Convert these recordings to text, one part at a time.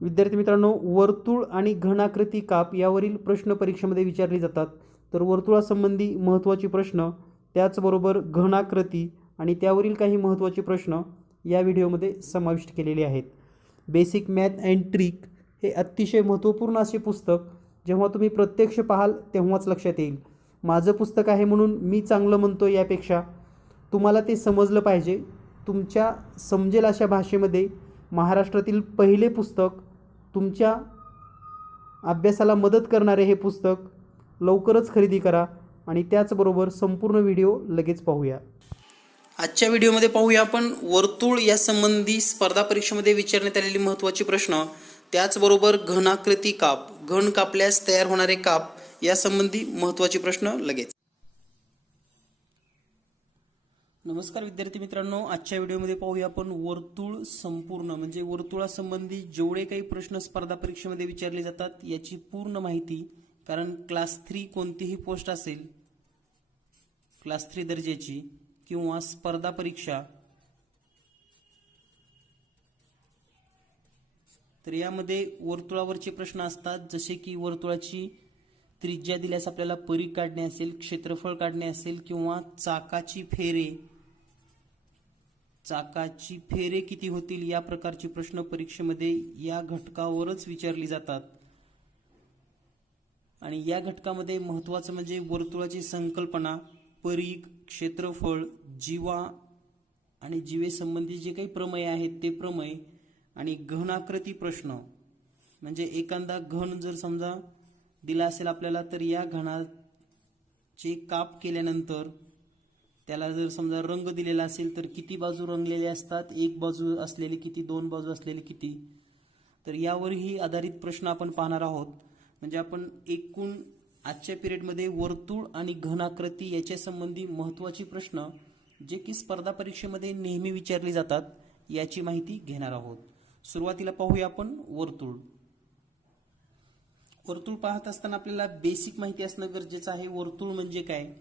विद्यार्थी मित्रांनो, वर्तुळ आणि घनाकृती काप यावरील प्रश्न परीक्षेमध्ये विचारले जातात. तर वर्तुळासंबंधी महत्त्वाचे प्रश्न, त्याचबरोबर घनाकृती आणि त्यावरील काही महत्त्वाचे प्रश्न या व्हिडिओमध्ये समाविष्ट केलेले आहेत. बेसिक मॅथ अँड ट्रिक हे अतिशय महत्त्वपूर्ण असे पुस्तक जेव्हा तुम्ही प्रत्यक्ष पाहाल तेव्हाच लक्षात येईल. माझं पुस्तक आहे म्हणून मी चांगलं म्हणतो यापेक्षा तुम्हाला ते समजलं पाहिजे. तुमच्या समजेल अशा भाषेमध्ये महाराष्ट्रातील पहिले पुस्तक, तुमच्या अभ्यासाला मदत करणारे हे पुस्तक लवकरच खरेदी करा आणि त्याचबरोबर संपूर्ण व्हिडिओ लगेच पाहूया. आजच्या व्हिडिओमध्ये पाहूया आपण वर्तुळ या संबंधी स्पर्धा परीक्षेमध्ये विचारण्यात आलेले महत्त्वाचे प्रश्न, त्याचबरोबर घनाकृती काप, घन कापल्यास तयार होणारे काप या संबंधी महत्त्वाचे प्रश्न लगेच. नमस्कार विद्यार्थी मित्रांनो, आजच्या व्हिडिओमध्ये पाहूया आपण वर्तुळ संपूर्ण म्हणजे वर्तुळासंबंधी जेवढे काही प्रश्न स्पर्धा परीक्षेमध्ये विचारले जातात याची पूर्ण माहिती. कारण क्लास 3 कोणतीही पोस्ट असेल, क्लास 3 दर्जाची किंवा स्पर्धा परीक्षा, तर यामध्ये वर्तुळावरचे प्रश्न असतात. जसे की वर्तुळाची त्रिज्या दिल्यास आपल्याला परिघ काढणे असेल, क्षेत्रफळ काढणे असेल किंवा चाकाची फेरे किती होतील या प्रकारचे प्रश्न परीक्षेमध्ये या घटकावरच विचारली जातात. आणि या घटकामध्ये महत्त्वाचं म्हणजे वर्तुळाची संकल्पना, परिघ, क्षेत्रफळ, जीवा आणि जीवेसंबंधी जे काही प्रमेय आहेत ते प्रमेय, आणि घनाकृती प्रश्न म्हणजे एखादा घन जर समजा दिला असेल आपल्याला तर या घनाचे काप केल्यानंतर त्याला जर समजा रंग दिलेला असेल तर किती बाजू रंगलेले असतात, एक बाजू असलेली किती, दोन बाजू असलेली किती, तर यावरही आधारित प्रश्न आपण पाहणार आहोत. म्हणजे आपण एकूण आजच्या पिरियडमध्ये वर्तुळ आणि घनाकृती याच्या संबंधी महत्त्वाचे प्रश्न जे की स्पर्धा परीक्षेमध्ये नेहमी विचारले जातात याची माहिती घेणार आहोत. सुरुवातीला पाहूया आपण वर्तुळ. वर्तुळ पाहत असताना आपल्याला बेसिक माहिती असणं गरजेचं आहे. वर्तुळ म्हणजे काय,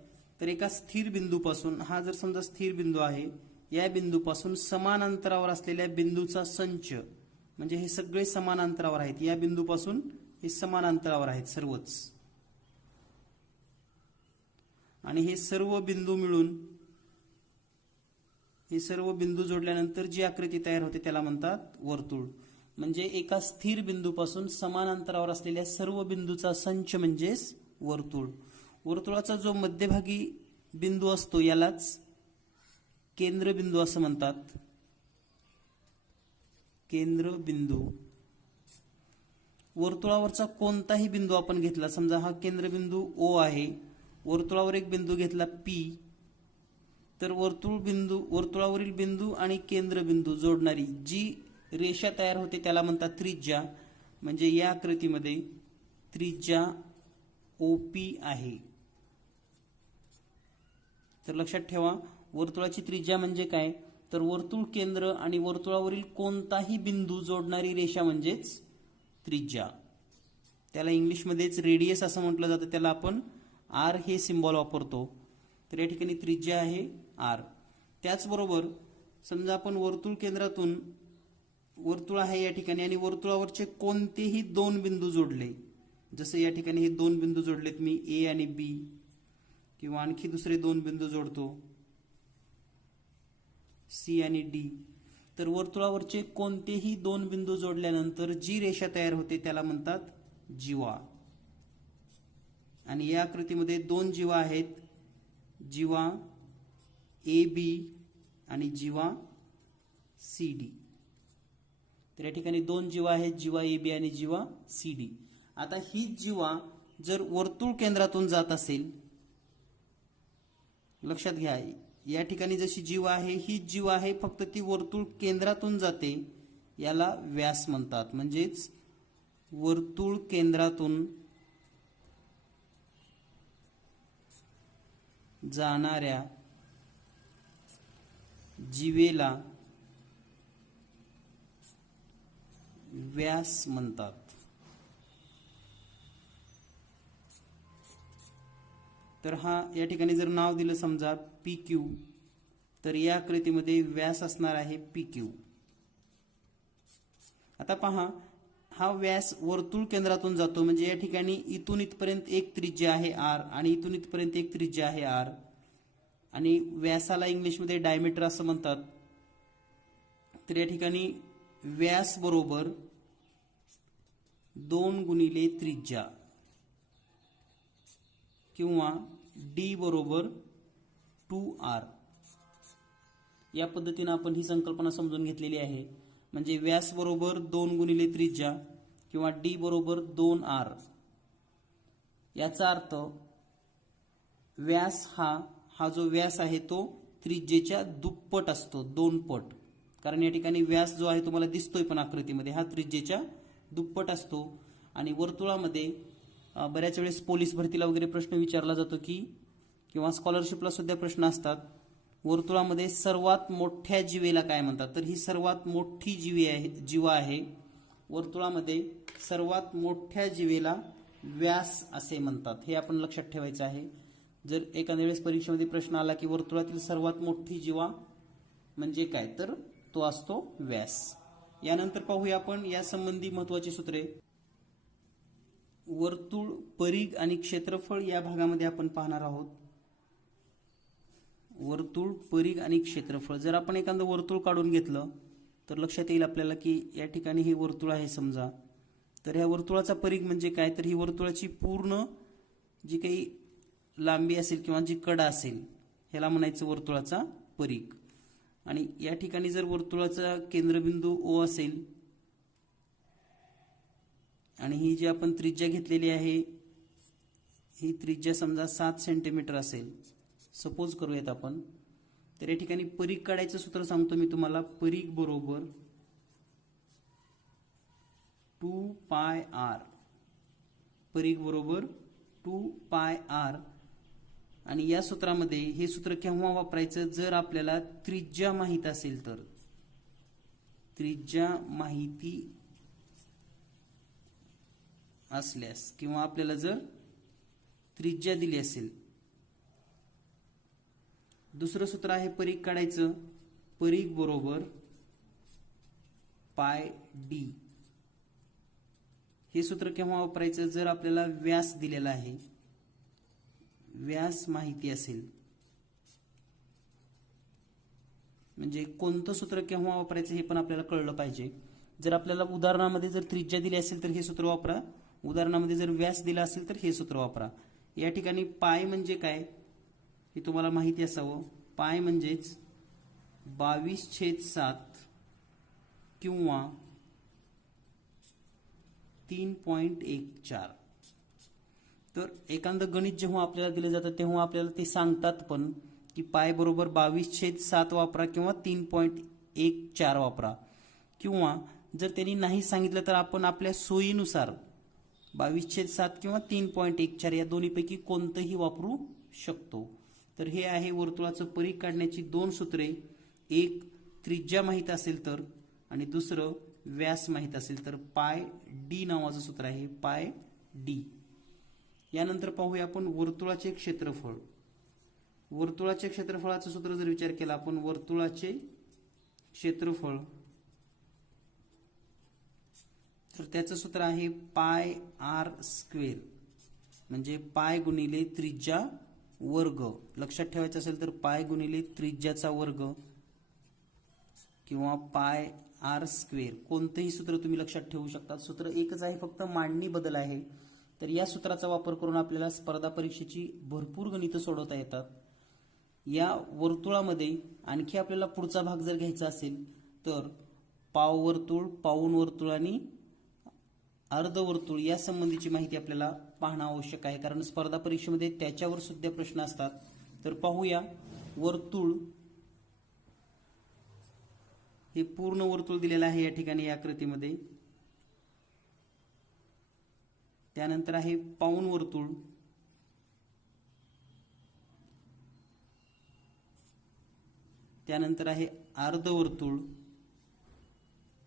तर एका स्थिर बिंदूपासून, हा जर समजा स्थिर बिंदू आहे, या बिंदूपासून समान अंतरावर असलेल्या बिंदूचा संच, म्हणजे हे सगळे समान अंतरावर आहेत, या बिंदूपासून हे समान अंतरावर आहेत सर्वच, आणि हे सर्व बिंदू मिळून, हे सर्व बिंदू जोडल्यानंतर जी आकृती तयार होते त्याला म्हणतात वर्तुळ. म्हणजे एका स्थिर बिंदूपासून समान अंतरावर असलेल्या सर्व बिंदूचा संच म्हणजेच वर्तुळ. वर्तुळाचा जो मध्यभागी बिंदू असतो यालाच केंद्रबिंदू असं म्हणतात. केंद्रबिंदू. वर्तुळावरचा कोणताही बिंदू आपण घेतला, समजा हा केंद्रबिंदू O आहे, वर्तुळावर एक बिंदू घेतला P, तर वर्तुळावरील बिंदू आणि केंद्रबिंदू जोडणारी जी रेषा तयार होते त्याला म्हणतात त्रिज्या. म्हणजे या आकृतीमध्ये त्रिज्या OP आहे. तर लक्षात ठेवा, वर्तुळाची त्रिज्या म्हणजे काय, तर वर्तुळ केंद्र आणि वर्तुळावरील कोणताही बिंदू जोडणारी रेषा म्हणजेच त्रिज्या. त्याला इंग्लिशमध्येच रेडियस असं म्हटलं जातं, त्याला आपण R हे सिंबॉल वापरतो. तर या ठिकाणी त्रिज्या आहे R. त्याचबरोबर समजा आपण वर्तुळ केंद्रातून, वर्तुळ आहे या ठिकाणी आणि वर्तुळावरचे कोणतेही दोन बिंदू जोडले, जसे या ठिकाणी हे दोन बिंदू जोडलेत मी A आणि B, किंवा आणखी दुसरे दोन बिंदू जोडतो C आणि D, तर वर्तुळावरचे कोणतेही दोन बिंदू जोडल्यानंतर जी रेषा तयार होते त्याला म्हणतात जीवा. आणि या आकृतीमध्ये दोन जीवा आहेत, जीवा AB आणि जीवा CD. तर या ठिकाणी दोन जीवा आहेत, जीवा AB आणि जीवा CD. आता ही जीवा जर वर्तुळ केंद्रातून जात असेल, लक्षात घ्या, या ठिकाणी जशी जीवा आहे ही जीवा आहे, फक्त ती वर्तुळ केंद्रातून जाते, याला व्यास म्हणतात. म्हणजेच वर्तुळ केंद्रातून जाणाऱ्या जीवेला व्यास म्हणतात. तर हा या ठिकाणी जर नाव दिलं समजा PQ, तर या आकृतीमध्ये व्यास असणार आहे PQ. आता पहा, हा व्यास वर्तुळ केंद्रातून जातो, म्हणजे या ठिकाणी इथून इथपर्यंत एक त्रिज्या आहे आर आणि इथून इथपर्यंत एक त्रिज्या आहे आर, आणि व्यासाला इंग्लिशमध्ये डायमीटर असं म्हणतात. तर या ठिकाणी व्यास बरोबर 2 गुणिले त्रिज्या किंवा डी बरोबर 2r, या पद्धतीने आपण ही संकल्पना समजून घेतलेली आहे. म्हणजे व्यास बरोबर 2 गुणिले त्रिज्या किंवा डी बरोबर 2r. याचा अर्थ व्यास हा जो व्यास आहे तो त्रिज्येच्या दुप्पट असतो, 2 पट. कारण या ठिकाणी व्यास जो आहे तुम्हाला दिसतोय पण आकृतीमध्ये, हा त्रिज्येच्या दुप्पट असतो. आणि वर्तुळामध्ये बऱ्याच वेळेस पोलीस भरतीला वगैरे प्रश्न विचारला जातो की किंवा स्कॉलरशिपला सुद्धा प्रश्न असतात, वर्तुळामध्ये सर्वात मोठ्या जीवेला काय म्हणतात. तर ही सर्वात मोठी जीवा आहे. वर्तुळामध्ये सर्वात मोठ्या जीवेला व्यास असे म्हणतात, हे आपण लक्षात ठेवायचं आहे. जर एखाद्या वेळेस परीक्षेमध्ये प्रश्न आला की वर्तुळातील सर्वात मोठी जीवा म्हणजे काय, तर तो असतो व्यास. यानंतर पाहूया आपण या संबंधी महत्त्वाची सूत्रे. वर्तुळ, परिघ आणि क्षेत्रफळ या भागामध्ये आपण पाहणार आहोत. वर्तुळ, परिघ आणि क्षेत्रफळ. जर आपण एखादं वर्तुळ काढून घेतलं तर लक्षात येईल आपल्याला की या ठिकाणी हे वर्तुळ आहे समजा. तर ह्या वर्तुळाचा परिघ म्हणजे काय, तर ही वर्तुळाची पूर्ण जी काही लांबी असेल किंवा जी कडा असेल ह्याला म्हणायचं वर्तुळाचा परिघ. आणि या ठिकाणी जर वर्तुळाचा केंद्रबिंदू O असेल आणि ही जी आपण त्रिज्या घेतलेली आहे ही त्रिज्या समजा 7 सेंटीमीटर असेल, सपोज करूयात आपण. तर या ठिकाणी परिघ काढायचं सूत्र सांगतो मी तुम्हाला. परिघ बरोबर 2πr, परिघ बरोबर 2πr. आणि या सूत्रामध्ये हे सूत्र केव्हा वापरायचं, जर आपल्याला त्रिज्या माहित असेल तर. त्रिज्या माहिती असल्यास किंवा आपल्याला जर त्रिज्या दिली असेल. दुसरं सूत्र आहे परिघ काढायचं. परिघ बरोबर पाय डी. हे सूत्र केव्हा वापरायचं, जर आपल्याला व्यास दिलेला आहे, व्यास माहिती असेल. म्हणजे कोणतं सूत्र केव्हा वापरायचं हे पण आपल्याला कळलं पाहिजे. जर आपल्याला उदाहरणामध्ये जर त्रिज्या दिली असेल तर हे सूत्र वापरा, उदाहरणामध्ये जर व्यास दिला असेल तर हे सूत्र वापरा. या ठिकाणी पाय म्हणजे काय हे तुम्हाला माहिती असावं. पाय म्हणजेच 22/7 किंवा 3.14. तर एखादं गणित जेव्हा आपल्याला दिलं जातं तेव्हा आपल्याला ते सांगतात पण की पाय बरोबर 22/7 वापरा किंवा 3.14 वापरा. किंवा जर त्यांनी नाही सांगितलं तर आपण आपल्या सोयीनुसार 22/7 किंवा 3.14 या दोन्हीपैकी कोणतंही वापरू शकतो. तर हे आहे वर्तुळाचं परिघ काढण्याची 2 सूत्रे. एक त्रिज्या माहित असेल तर आणि दुसरं व्यास माहित असेल तर. पाय डी नावाचं सूत्र आहे, पाय डी. यानंतर पाहूया आपण वर्तुळाचे क्षेत्रफळ. वर्तुळाच्या क्षेत्रफळाचं सूत्र जर विचार केला आपण, वर्तुळाचे क्षेत्रफळ तर त्याचं सूत्र आहे पाय आर स्क्वेअर, म्हणजे पाय गुणिले त्रिज्या वर्ग. लक्षात ठेवायचं असेल तर पाय गुणिले त्रिज्याचा वर्ग किंवा पाय आर स्क्वेअर, कोणतंही सूत्र तुम्ही लक्षात ठेवू शकता. सूत्र एकच आहे, फक्त मांडणी बदल आहे. तर या सूत्राचा वापर करून आपल्याला स्पर्धा परीक्षेची भरपूर गणितं सोडवता येतात. या वर्तुळामध्ये आणखी आपल्याला पुढचा भाग जर घ्यायचा असेल तर पाववर्तुळ, पाऊण वर्तुळ आणि अर्धवर्तुळ या संबंधीची माहिती आपल्याला पाहणं आवश्यक आहे, कारण स्पर्धा परीक्षेमध्ये त्याच्यावर सुद्धा प्रश्न असतात. तर पाहूया. वर्तुळ हे पूर्ण वर्तुळ दिलेलं आहे या ठिकाणी या आकृतीमध्ये. त्यानंतर आहे पाऊण वर्तुळ, त्यानंतर आहे अर्धवर्तुळ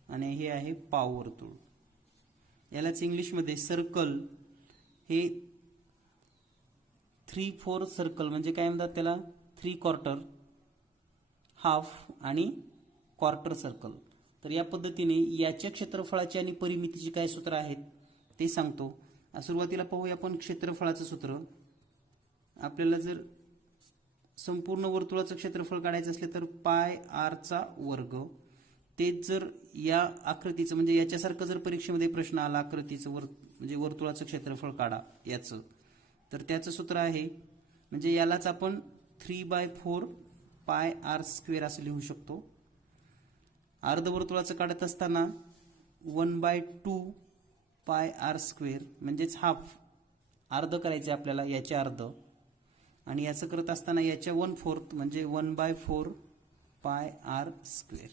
आणि हे आहे पाववर्तुळ. यालाच इंग्लिशमध्ये सर्कल हे 3/4 सर्कल म्हणजे काय म्हणतात त्याला, 3/4, हाफ आणि क्वार्टर सर्कल तर या पद्धतीने याच्या क्षेत्रफळाची आणि परिमितीची काय सूत्र आहेत ते सांगतो. सुरुवातीला पाहूया आपण क्षेत्रफळाचं सूत्र. आपल्याला जर संपूर्ण वर्तुळाचं क्षेत्रफळ काढायचं असले तर पाय आरचा वर्ग. तेच जर या आकृतीचं म्हणजे याच्यासारखं जर परीक्षेमध्ये प्रश्न आला आकृतीचं म्हणजे वर्तुळाचं क्षेत्रफळ काढा याचं, तर त्याचं सूत्र आहे म्हणजे यालाच आपण 3/4 पाय आर स्क्वेअर असं लिहू शकतो. अर्धवर्तुळाचं काढत असताना 1/2 पाय आर स्क्वेअर म्हणजेच हाफ, अर्ध करायचे आपल्याला याचे अर्ध, आणि याचं करत असताना याच्या 1/4 म्हणजे 1/4 पाय आर स्क्वेअर.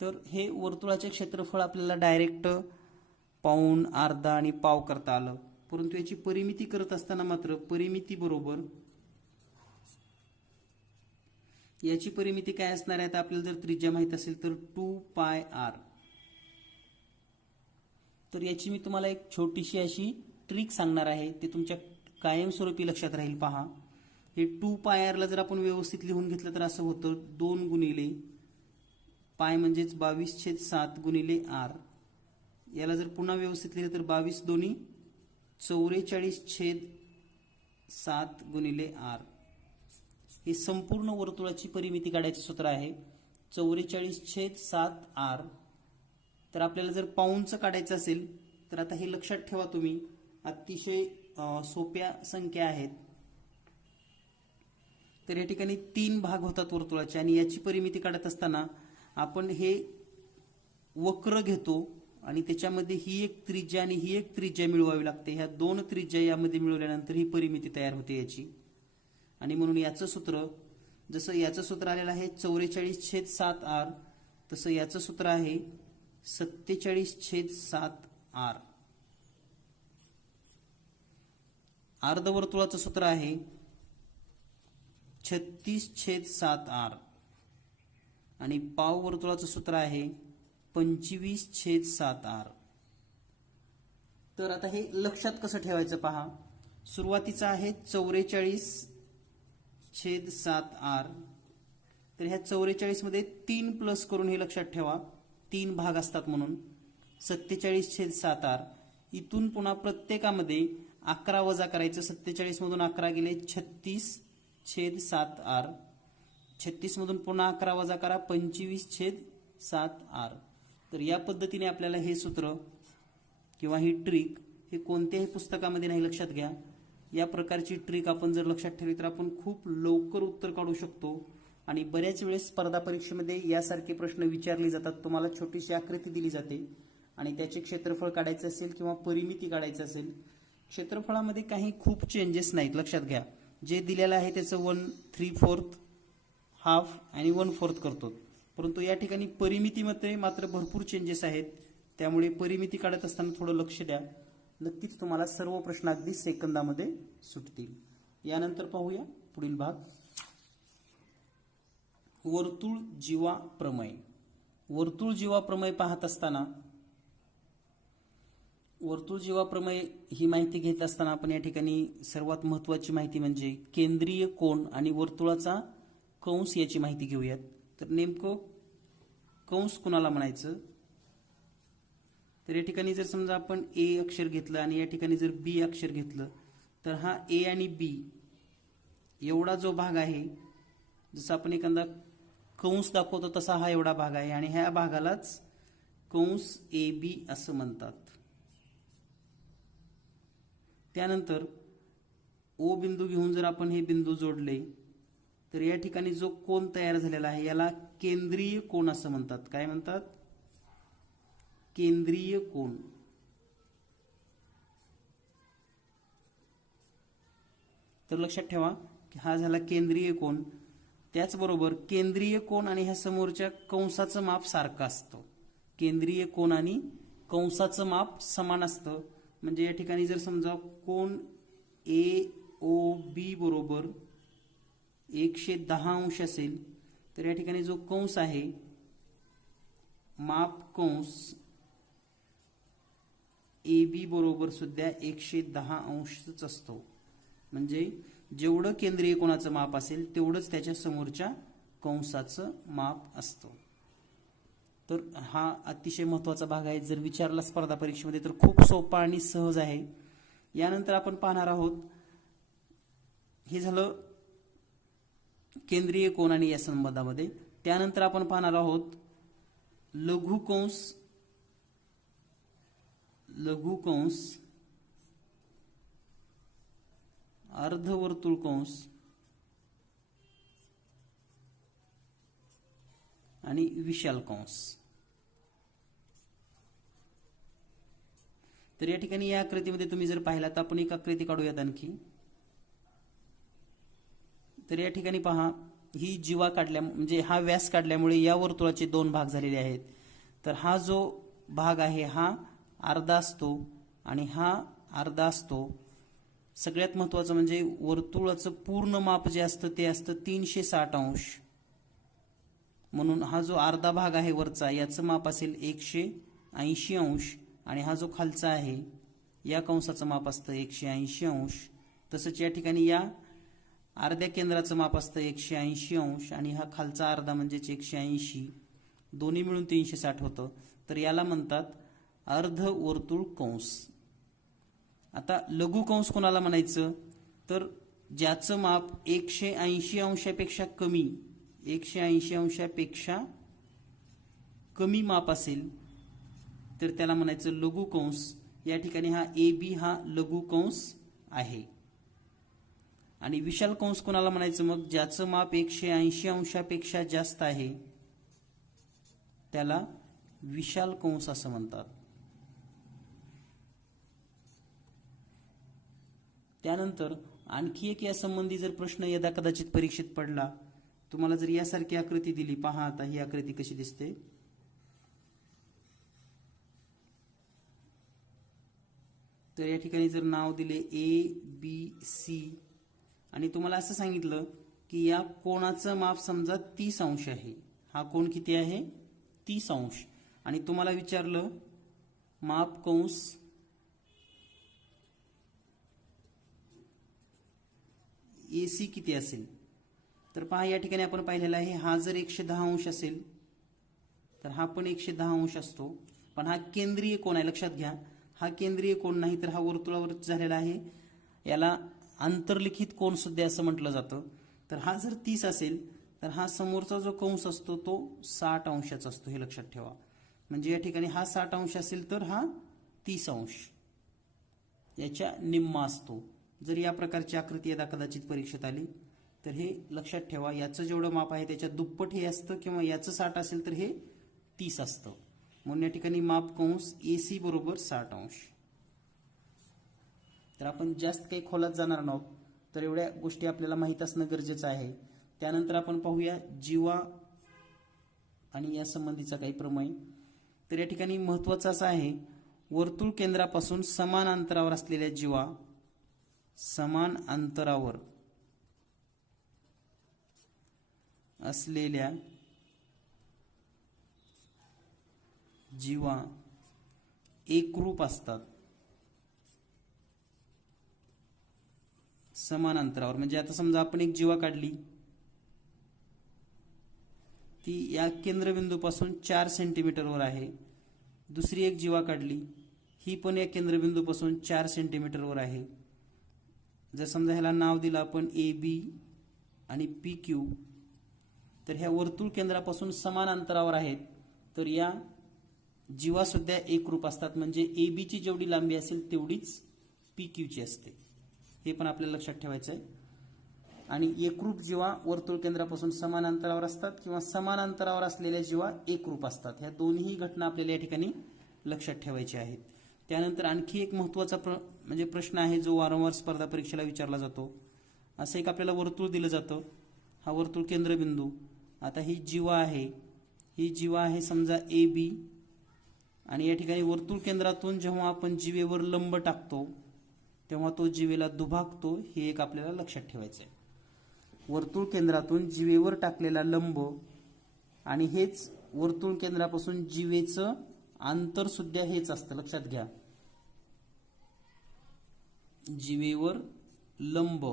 तर हे वर्तुळाचे क्षेत्रफळ आपल्याला डायरेक्ट पाऊण, अर्धा आणि पाव करता आलं. परंतु याची परिमिती करत असताना मात्र परिमिती बरोबर याची परिमिती काय असणार आहे, आपल्याला जर त्रिज्या माहित असेल तर 2 पाय आर. तर याची मी तुम्हाला एक छोटीशी अशी ट्रिक सांगणार आहे, ते तुमच्या कायमस्वरूपी लक्षात राहील. पहा, हे 2 पाय आरला जर आपण व्यवस्थित लिहून घेतलं तर असं होतं 2 गुणिले पाय म्हणजेच 22/7 गुणिले आर. याला जर पुन्हा व्यवस्थित लिहिलं तर 22 दोन्ही 44/7 गुणिले आर. हे संपूर्ण वर्तुळाची परिमिती काढायचं सूत्र आहे 44/7 आर. तर आपल्याला जर पाऊंडचं काढायचं असेल तर आता हे लक्षात ठेवा तुम्ही, अतिशय सोप्या संख्या आहेत. तर या ठिकाणी 3 भाग होतात वर्तुळाचे आणि याची परिमिती काढत असताना आपण हे वक्र घेतो आणि त्याच्यामध्ये ही एक त्रिज्या आणि ही एक त्रिज्या मिळवावी लागते. ह्या 2 त्रिज्या यामध्ये मिळवल्यानंतर ही परिमिती तयार होते याची. आणि म्हणून याचं सूत्र, जसं याचं सूत्र आलेलं आहे 44/7 आर, तसं याचं सूत्र आहे 47/7 आर. अर्धवर्तुळाचं सूत्र आहे 36/7 आर आणि पाव वर्तुळाचं सूत्र आहे 25/7 आर. तर आता हे लक्षात कसं ठेवायचं पहा. सुरुवातीचं आहे 44/7 आर. तर ह्या 44 मध्ये 3 प्लस करून हे लक्षात ठेवा, 3 भाग असतात म्हणून 47/7 आर. इथून पुन्हा प्रत्येकामध्ये 11 वजा करायचं. 47 मधून 11 गेले 36/7 आर. 36 मधून पुन्हा 11 वजा करा 25/7 आर. तर या पद्धतीने आपल्याला हे सूत्र किंवा ही ट्रिक हे कोणत्याही पुस्तकामध्ये नाही, लक्षात घ्या. या प्रकारची ट्रिक आपण जर लक्षात ठेवली तर आपण खूप लवकर उत्तर काढू शकतो. आणि बऱ्याच वेळेस स्पर्धा परीक्षेमध्ये यासारखे प्रश्न विचारले जातात. तुम्हाला छोटीशी आकृती दिली जाते आणि त्याचे क्षेत्रफळ काढायचं असेल किंवा परिमिती काढायचं असेल, क्षेत्रफळामध्ये काही खूप चेंजेस नाहीत, लक्षात घ्या. जे दिलेलं आहे त्याचं 1/3 हाफ आणि 1/4 करतो. परंतु या ठिकाणी परिमितीमध्ये मात्र भरपूर चेंजेस आहेत. त्यामुळे परिमिती काढत असताना थोडं लक्ष द्या. नक्कीच तुम्हाला सर्व प्रश्न अगदी सेकंदामध्ये सुटतील. यानंतर पाहूया पुढील भाग, वर्तुळ जीवा प्रमेय. वर्तुळ जीवा प्रमेय पाहत असताना वर्तुळ जीवा प्रमेय ही माहिती घेत असताना आपण या ठिकाणी सर्वात महत्त्वाची माहिती म्हणजे केंद्रीय कोन आणि वर्तुळाचा कंस याची माहिती घेऊयात. तर नेमकं कंस कुणाला म्हणायचं, तर या ठिकाणी जर समजा आपण ए अक्षर घेतलं आणि या ठिकाणी जर बी अक्षर घेतलं तर हा ए आणि बी एवढा जो भाग आहे, जसं आपण एखादा कंस दाखवतो तसा हा एवढा भाग आहे आणि ह्या भागालाच कंस ए बी असं म्हणतात. त्यानंतर ओ बिंदू घेऊन जर आपण हे बिंदू जोडले तर या ठिकाणी जो कोन तयार झालेला आहे याला केंद्रीय कोन असं म्हणतात. काय म्हणतात? केंद्रीय कोन. तर लक्षात ठेवा की हा झाला केंद्रीय कोन. त्याचबरोबर केंद्रीय कोन आणि ह्या समोरच्या कंसाचं माप सारखं असतं. केंद्रीय कोन आणि कंसाचं माप समान असतं. म्हणजे या ठिकाणी जर समजा कोन ए ओ बी बरोबर 110 अंश असेल तर या ठिकाणी जो कंस आहे माप कंस ए बी बरोबर सुद्धा 110 अंशच असतो. म्हणजे जेवढं केंद्रीय कोनाचं माप असेल तेवढंच त्याच्या समोरच्या कंसाचं माप असतं. तर हा अतिशय महत्त्वाचा भाग आहे. जर विचारला स्पर्धा परीक्षेमध्ये तर खूप सोपा आणि सहज आहे. यानंतर आपण पाहणार आहोत, हे झालं केंद्रीय कोन आणि या संबंधामध्ये. त्यानंतर आपण पाहणार आहोत लघुकंस, लघुकंस, अर्धवर्तुळ कंस आणि विशाल कंस. तर या ठिकाणी या आकृतीमध्ये तुम्ही जर पाहिला तर आपण एक आकृती काढूयात आणखी. तर या ठिकाणी पहा, ही जीवा काढल्या म्हणजे हा व्यास काढल्यामुळे या वर्तुळाचे दोन भाग झालेले आहेत. तर हा जो भाग आहे हा अर्धा असतो आणि हा अर्धा असतो. सगळ्यात महत्त्वाचं म्हणजे वर्तुळाचं पूर्ण माप जे असतं ते असतं 360 अंश. म्हणून हा जो अर्धा भाग आहे वरचा याचं माप असेल 180 अंश आणि हा जो खालचा आहे या कंसाचं माप असतं 180 अंश. तसंच या ठिकाणी या अर्ध्या केंद्राचं माप असतं 180 अंश आणि हा खालचा अर्धा म्हणजेच 180, दोन्ही मिळून 360 होतं. तर याला म्हणतात अर्धवर्तुळ कंस. आता लघु कंस कोणाला म्हणायचं, तर ज्याचं माप 180 अंशापेक्षा कमी, 180 अंशापेक्षा कमी माप असेल तर त्याला म्हणायचं लघु कंस. या ठिकाणी हा AB हा लघु कंस आहे. आणि विशाल कंस कोणाला म्हणायचं, मग ज्याचं माप 180 अंशापेक्षा जास्त आहे त्याला विशाल कंस असं म्हणतात. त्यानंतर आणखी एक यासंबंधी जर प्रश्न यदा कदाचित परीक्षेत पडला, तुम्हाला जर यासारखी आकृती दिली, पहा आता ही आकृती कशी दिसते. तर या ठिकाणी जर नाव दिले ABC आणि तुम्हाला असं सांगितलं की या कोणाचं माप समजा 30 अंश आहे. हा कोण किती आहे, 30 अंश. आणि तुम्हाला विचारलं माप कंस AC किती असेल. तर पहा या ठिकाणी आपण पाहिलेलं आहे, हा जर 110 अंश असेल तर हा पण 110 अंश असतो. पण हा केंद्रीय कोण आहे, लक्षात घ्या. हा केंद्रीय कोण नाही तर हा वर्तुळावर झालेला आहे. याला आंतरलिखित कोन सुद्धा असं म्हटलं जातं. तर हा जर 30 असेल तर हा समोरचा जो कंस असतो तो 60 अंशाचा असतो, हे लक्षात ठेवा. म्हणजे या ठिकाणी हा 60 अंश असेल तर हा 30 अंश याच्या निम्मा असतो. जर या प्रकारची आकृती यदा कदाचित परीक्षेत आली तर हे लक्षात ठेवा, याचं जेवढं माप आहे त्याच्या दुप्पट हे असतं, किंवा याचं 60 असेल तर हे 30 असतं. म्हणून या ठिकाणी माप कंस AC बरोबर 60 अंश. तर आपण जास्त काही खोलात जाणार नव्हत, तर एवढ्या गोष्टी आपल्याला माहीत असणं गरजेचं आहे. त्यानंतर आपण पाहूया जीवा आणि या संबंधीचा काही प्रमेय. तर या ठिकाणी महत्त्वाचं असं आहे, वर्तुळ केंद्रापासून समान अंतरावर असलेल्या जीवा, समान अंतरावर असलेल्या जीवा एकरूप असतात. समान अंतरावर म्हणजे आता समजा आपण एक जीवा काढली, ती या केंद्रबिंदूपासून 4 सेंटीमीटरवर आहे. दुसरी एक जीवा काढली, ही पण या केंद्रबिंदूपासून 4 सेंटीमीटरवर आहे. जर समजा ह्याला नाव दिलं आपण AB आणि PQ, तर ह्या वर्तुळ केंद्रापासून समान अंतरावर आहेत. तर या जीवा सुद्धा एकरूप असतात. म्हणजे AB ची जेवढी लांबी असेल तेवढीच PQ ची असते, हे पण आपल्याला लक्षात ठेवायचं आहे. आणि एकरूप जीवा वर्तुळ केंद्रापासून समान अंतरावर असतात किंवा समान अंतरावर असलेल्या जीवा एकरूप असतात. ह्या दोन्ही घटना आपल्याला या ठिकाणी लक्षात ठेवायच्या आहेत. त्यानंतर आणखी एक महत्त्वाचा म्हणजे प्रश्न आहे जो वारंवार स्पर्धा परीक्षेला विचारला जातो. असं एक आपल्याला वर्तुळ दिलं जातं, हा वर्तुळ केंद्रबिंदू. आता ही जीवा आहे, ही जीवा आहे समजा AB, आणि या ठिकाणी वर्तुळ केंद्रातून जेव्हा आपण जीवेवर लंब टाकतो तेव्हा तो जीवेला दुभागतो, हे एक आपल्याला लक्षात ठेवायचं आहे. वर्तुळ केंद्रातून जीवेवर टाकलेला लंब, आणि हेच वर्तुळ केंद्रापासून जीवेचं अंतर सुद्धा हेच असतं, लक्षात घ्या. जीवेवर लंब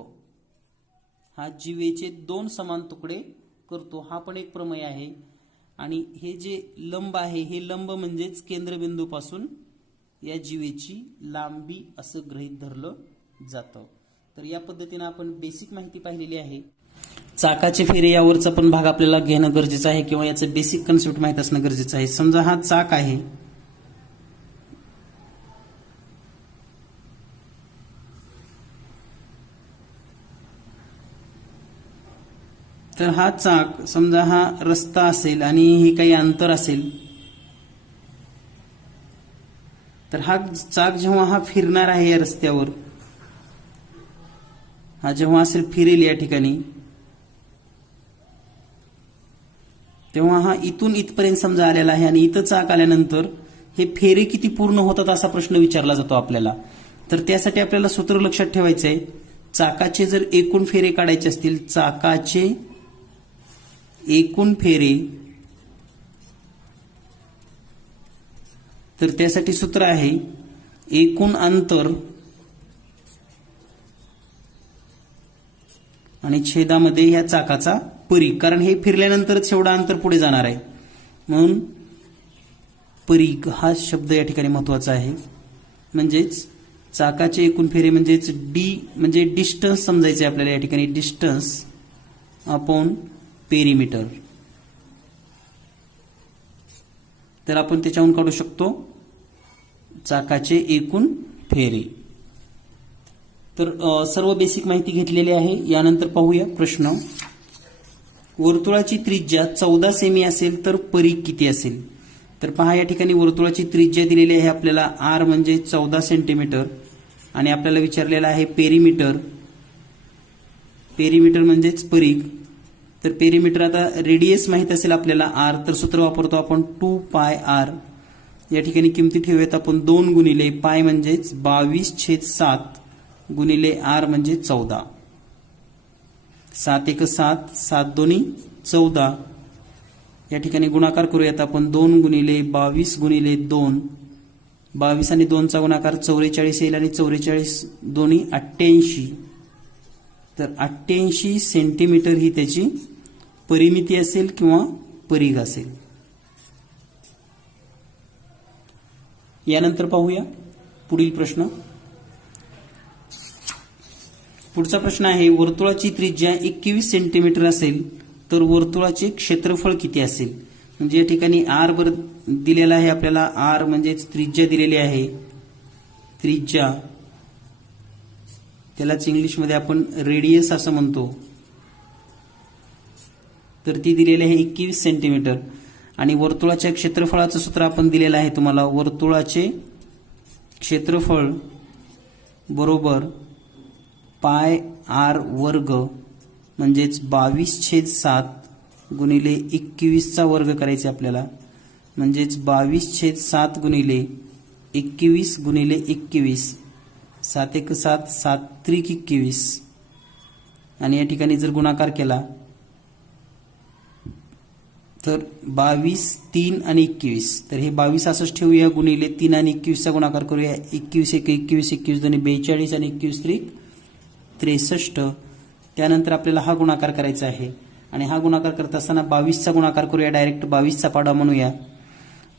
हा जीवेचे 2 समान तुकडे करतो, हा पण एक प्रमेय आहे. आणि हे जे लंब आहे हे लंब म्हणजेच केंद्रबिंदूपासून या जीवेची लांबी असं गृहीत धरलं जातं. तर या पद्धतीने आपण बेसिक माहिती पाहिलेली आहे. चाकाचे फेरे यावरचा पण भाग आपल्याला घेणं गरजेचं आहे किंवा याचं बेसिक कन्सेप्ट माहित असणं गरजेचं आहे. समजा हा चाक आहे, तर हा चाक समजा हा रस्ता असेल आणि हे काही अंतर असेल, तर हा चाक जेव्हा हा फिरणार आहे या रस्त्यावर, हा जेव्हा असेल फिरेल या ठिकाणी, तेव्हा हा इथून इथपर्यंत समजा आलेला आहे आणि इथं चाक आल्यानंतर हे फेरे किती पूर्ण होतात असा प्रश्न विचारला जातो आपल्याला. तर त्यासाठी आपल्याला सूत्र लक्षात ठेवायचं आहे. चाकाचे जर एकूण फेरे काढायचे असतील, चाकाचे एकूण फेरे, तर त्यासाठी सूत्र आहे एकूण अंतर आणि छेदामध्ये ह्या चाकाचा परीघ, कारण हे फिरल्यानंतरच एवढं अंतर पुढे जाणार आहे म्हणून परीघ हा शब्द या ठिकाणी महत्वाचा आहे. म्हणजेच चाकाचे एकूण फेरे म्हणजेच डी म्हणजे डिस्टन्स समजायचे आपल्याला या ठिकाणी, डिस्टन्स अपॉन पेरीमीटर. तर आपण त्याच्यावरून काढू शकतो चाकाचे एकूण फेरे. तर सर्व बेसिक माहिती घेतलेली आहे. यानंतर पाहूया प्रश्न. वर्तुळाची त्रिज्या 14 सेमी असेल तर परीघ किती असेल? तर पहा या ठिकाणी वर्तुळाची त्रिज्या दिलेली आहे आपल्याला आर म्हणजे 14 सेंटीमीटर आणि आपल्याला विचारलेला आहे पेरीमीटर. पेरीमीटर म्हणजेच परीघ. तर पेरीमीटर आता रेडियस माहित असेल आपल्याला आर, तर सूत्र वापरतो आपण 2 पाय आर. या ठिकाणी किमती ठेवूयात आपण 2 गुणिले पाय म्हणजेच 22/7 गुणिले आर म्हणजे 14. 7 1 7, 7 2 14. या ठिकाणी गुणाकार करूयात आपण 2 गुणिले 22 गुणिले 2. 22 आणि 2 चा गुणाकार 44 येईल आणि 44 2 88. तर 88 सेंटीमीटर ही त्याची परिमिती असेल किंवा परीघ असेल. यानंतर पाहूया पुढील प्रश्न. पुढचा प्रश्न आहे वर्तुळाची त्रिज्या 21 सेंटीमीटर असेल तर वर्तुळाचे क्षेत्रफळ किती असेल? म्हणजे या ठिकाणी आर बर दिलेला आहे आपल्याला, आर म्हणजे त्रिज्या दिलेली आहे. त्रिज्या त्यालाच इंग्लिशमध्ये आपण रेडियस असं म्हणतो. तर ती दिलेली आहे 21 सेंटीमीटर आणि वर्तुळाच्या क्षेत्रफळाचं सूत्र आपण दिलेलं आहे तुम्हाला. वर्तुळाचे क्षेत्रफळ बरोबर पाय आर वर्ग म्हणजेच 22/7 गुणिले 21चा वर्ग करायचे आपल्याला, म्हणजेच 22/7 गुणिले 21 गुणिले 21. 7 1 7, 7 3 21 आणि या ठिकाणी जर गुणाकार केला तर 22 3 आणि 21. तर हे 22 असंच ठेवूया गुणिले 3 आणि 21चा गुणाकार करूया. 21 1 21, 21 2 42 आणि 21 3 63. त्यानंतर आपल्याला हा गुणाकार करायचा आहे आणि हा गुणाकार करत असताना 22चा गुणाकार करूया. डायरेक्ट 22चा पाडा म्हणूया.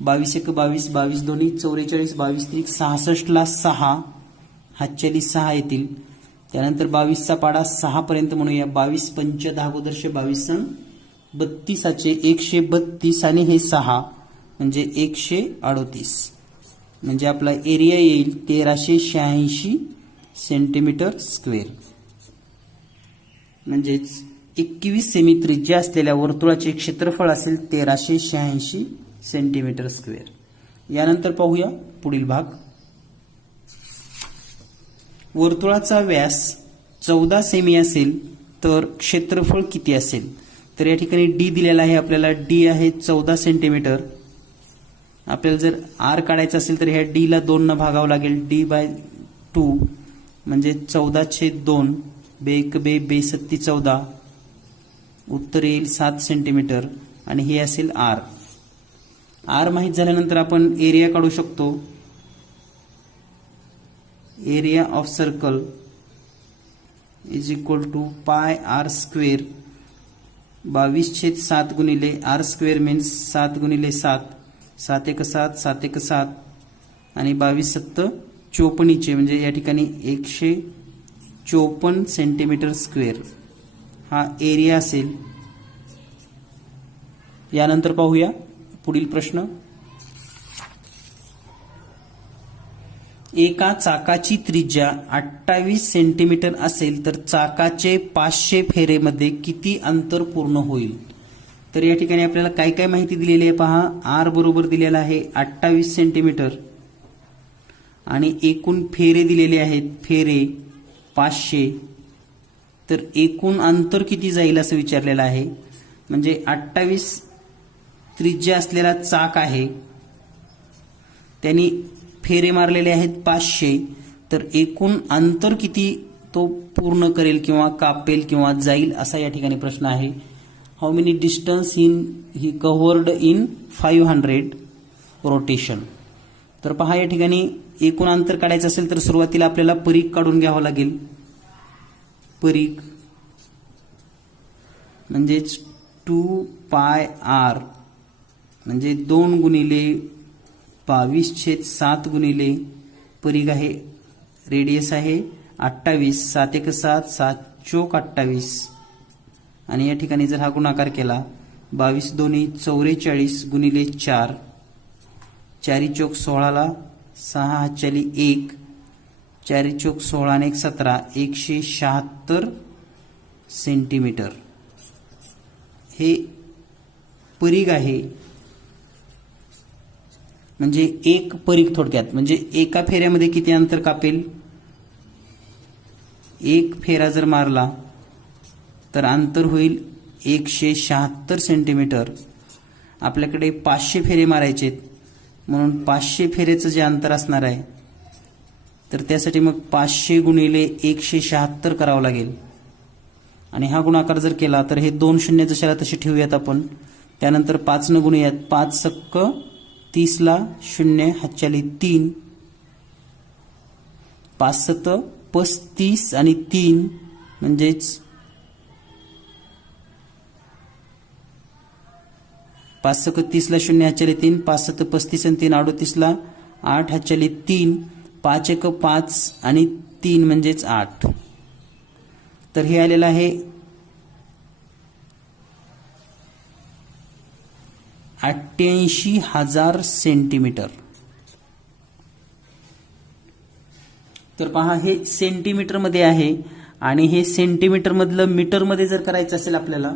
22 1 22, 22 2 44, 22 3 66 ला 6, हातच्याली 6 येतील. त्यानंतर 22चा पाडा 6 पर्यंत म्हणूया. 22 पंच 10 गोदरशे 22 32चे 132 आणि हे 6 म्हणजे 138. म्हणजे आपला एरिया येईल 1386 सेंटीमीटर स्क्वेअर. म्हणजेच 21 सेमी त्रिज्या असलेल्या वर्तुळाचे क्षेत्रफळ असेल 1386 सेंटीमीटर स्क्वेअर. यानंतर पाहूया पुढील भाग. वर्तुळाचा व्यास 14 सेमी असेल तर क्षेत्रफळ किती असेल? तर या ठिकाणी डी दिलेला आहे आपल्याला. डी आहे 14 सेंटीमीटर. आपल्याला जर आर काढायचा असेल तर ह्या डी ला 2 न भागावं लागेल. D/2 म्हणजे 14/2. बे 1 बे बे 7 14. उत्तर येईल 7 सेंटीमीटर आणि हे असेल आर. आर माहीत झाल्यानंतर आपण एरिया काढू शकतो. Area of circle is equal to pi R square 22/7 गुणिले आर स्क्वेअर मीन्स 7 गुणिले 7, 7 एक 7, 7 एक 7 आणि 22 7 54 म्हणजे या ठिकाणी 154 सेंटीमीटर स्क्वेअर हा एरिया असेल. यानंतर पाहूया पुढील प्रश्न. एका चाकाची त्रिज्या 28 सेंटीमीटर असेल तर चाकाचे 500 फेरेमध्ये किती अंतर पूर्ण होईल. तर या ठिकाणी आपल्याला काय काय माहिती दिलेली आहे पहा. आर बरोबर दिलेला आहे 28 सेंटीमीटर आणि एकूण फेरे दिलेले आहेत, फेरे 500. तर एकूण अंतर किती जाईल असं विचारलेलं आहे. म्हणजे 28 त्रिज्या असलेला चाक आहे, त्यांनी फेरे मारलेले आहेत 500. तर एकूण अंतर किती तो पूर्ण करेल किंवा कापेल किंवा जाईल असा या ठिकाणी प्रश्न आहे. How many distance he covered in 500 rotation. तर पहा या ठिकाणी एकूण अंतर काढायचं असेल तर सुरुवातीला आपल्याला परीघ काढून घ्यावं लागेल. परीघ म्हणजेच 2πr म्हणजे 2 गुणिले 22/7 गुणिले परीघ आहे, रेडियस आहे 28, 7 एक 7, 7 चोक 28 आणि या ठिकाणी जर हा गुणाकार केला 22 दोन्ही 44 गुणिले 4, 4 चोक 16ला 6 हातच्याली 1, 4 चोक 16 आणि 1 17, 176 सेंटीमीटर हे परीघ आहे. म्हणजे एक परीघ थोडक्यात म्हणजे एका फेऱ्यामध्ये किती अंतर कापेल. एक फेरा जर मारला तर अंतर होईल 176 सेंटीमीटर. आपल्याकडे 500 फेरे मारायचे म्हणून 500 फेरेचं जे अंतर असणार आहे तर त्यासाठी मग 500 गुणिले 176 करावं लागेल. आणि हा गुणाकार जर केला तर हे 2 शून्य जशाला तसे ठेवूयात आपण. त्यानंतर 5 न गुणूयात, 5 सक्क 30ला 0 हातच्याली 3, 5 7 35 आणि 3 म्हणजेच 5 सक्क 30ला 0 हातच्याली 3, 5 7 35 आणि 3 38ला 8 हातच्याली 3, 5 1 5 आणि 3 म्हणजेच 8. तर हे आलेलं आहे 88,000 सेंटीमीटर. तर पहा हे सेंटीमीटर मध्ये आहे आणि हे सेंटीमीटर मधलं मीटर मध्ये जर करायचं असेल आपल्याला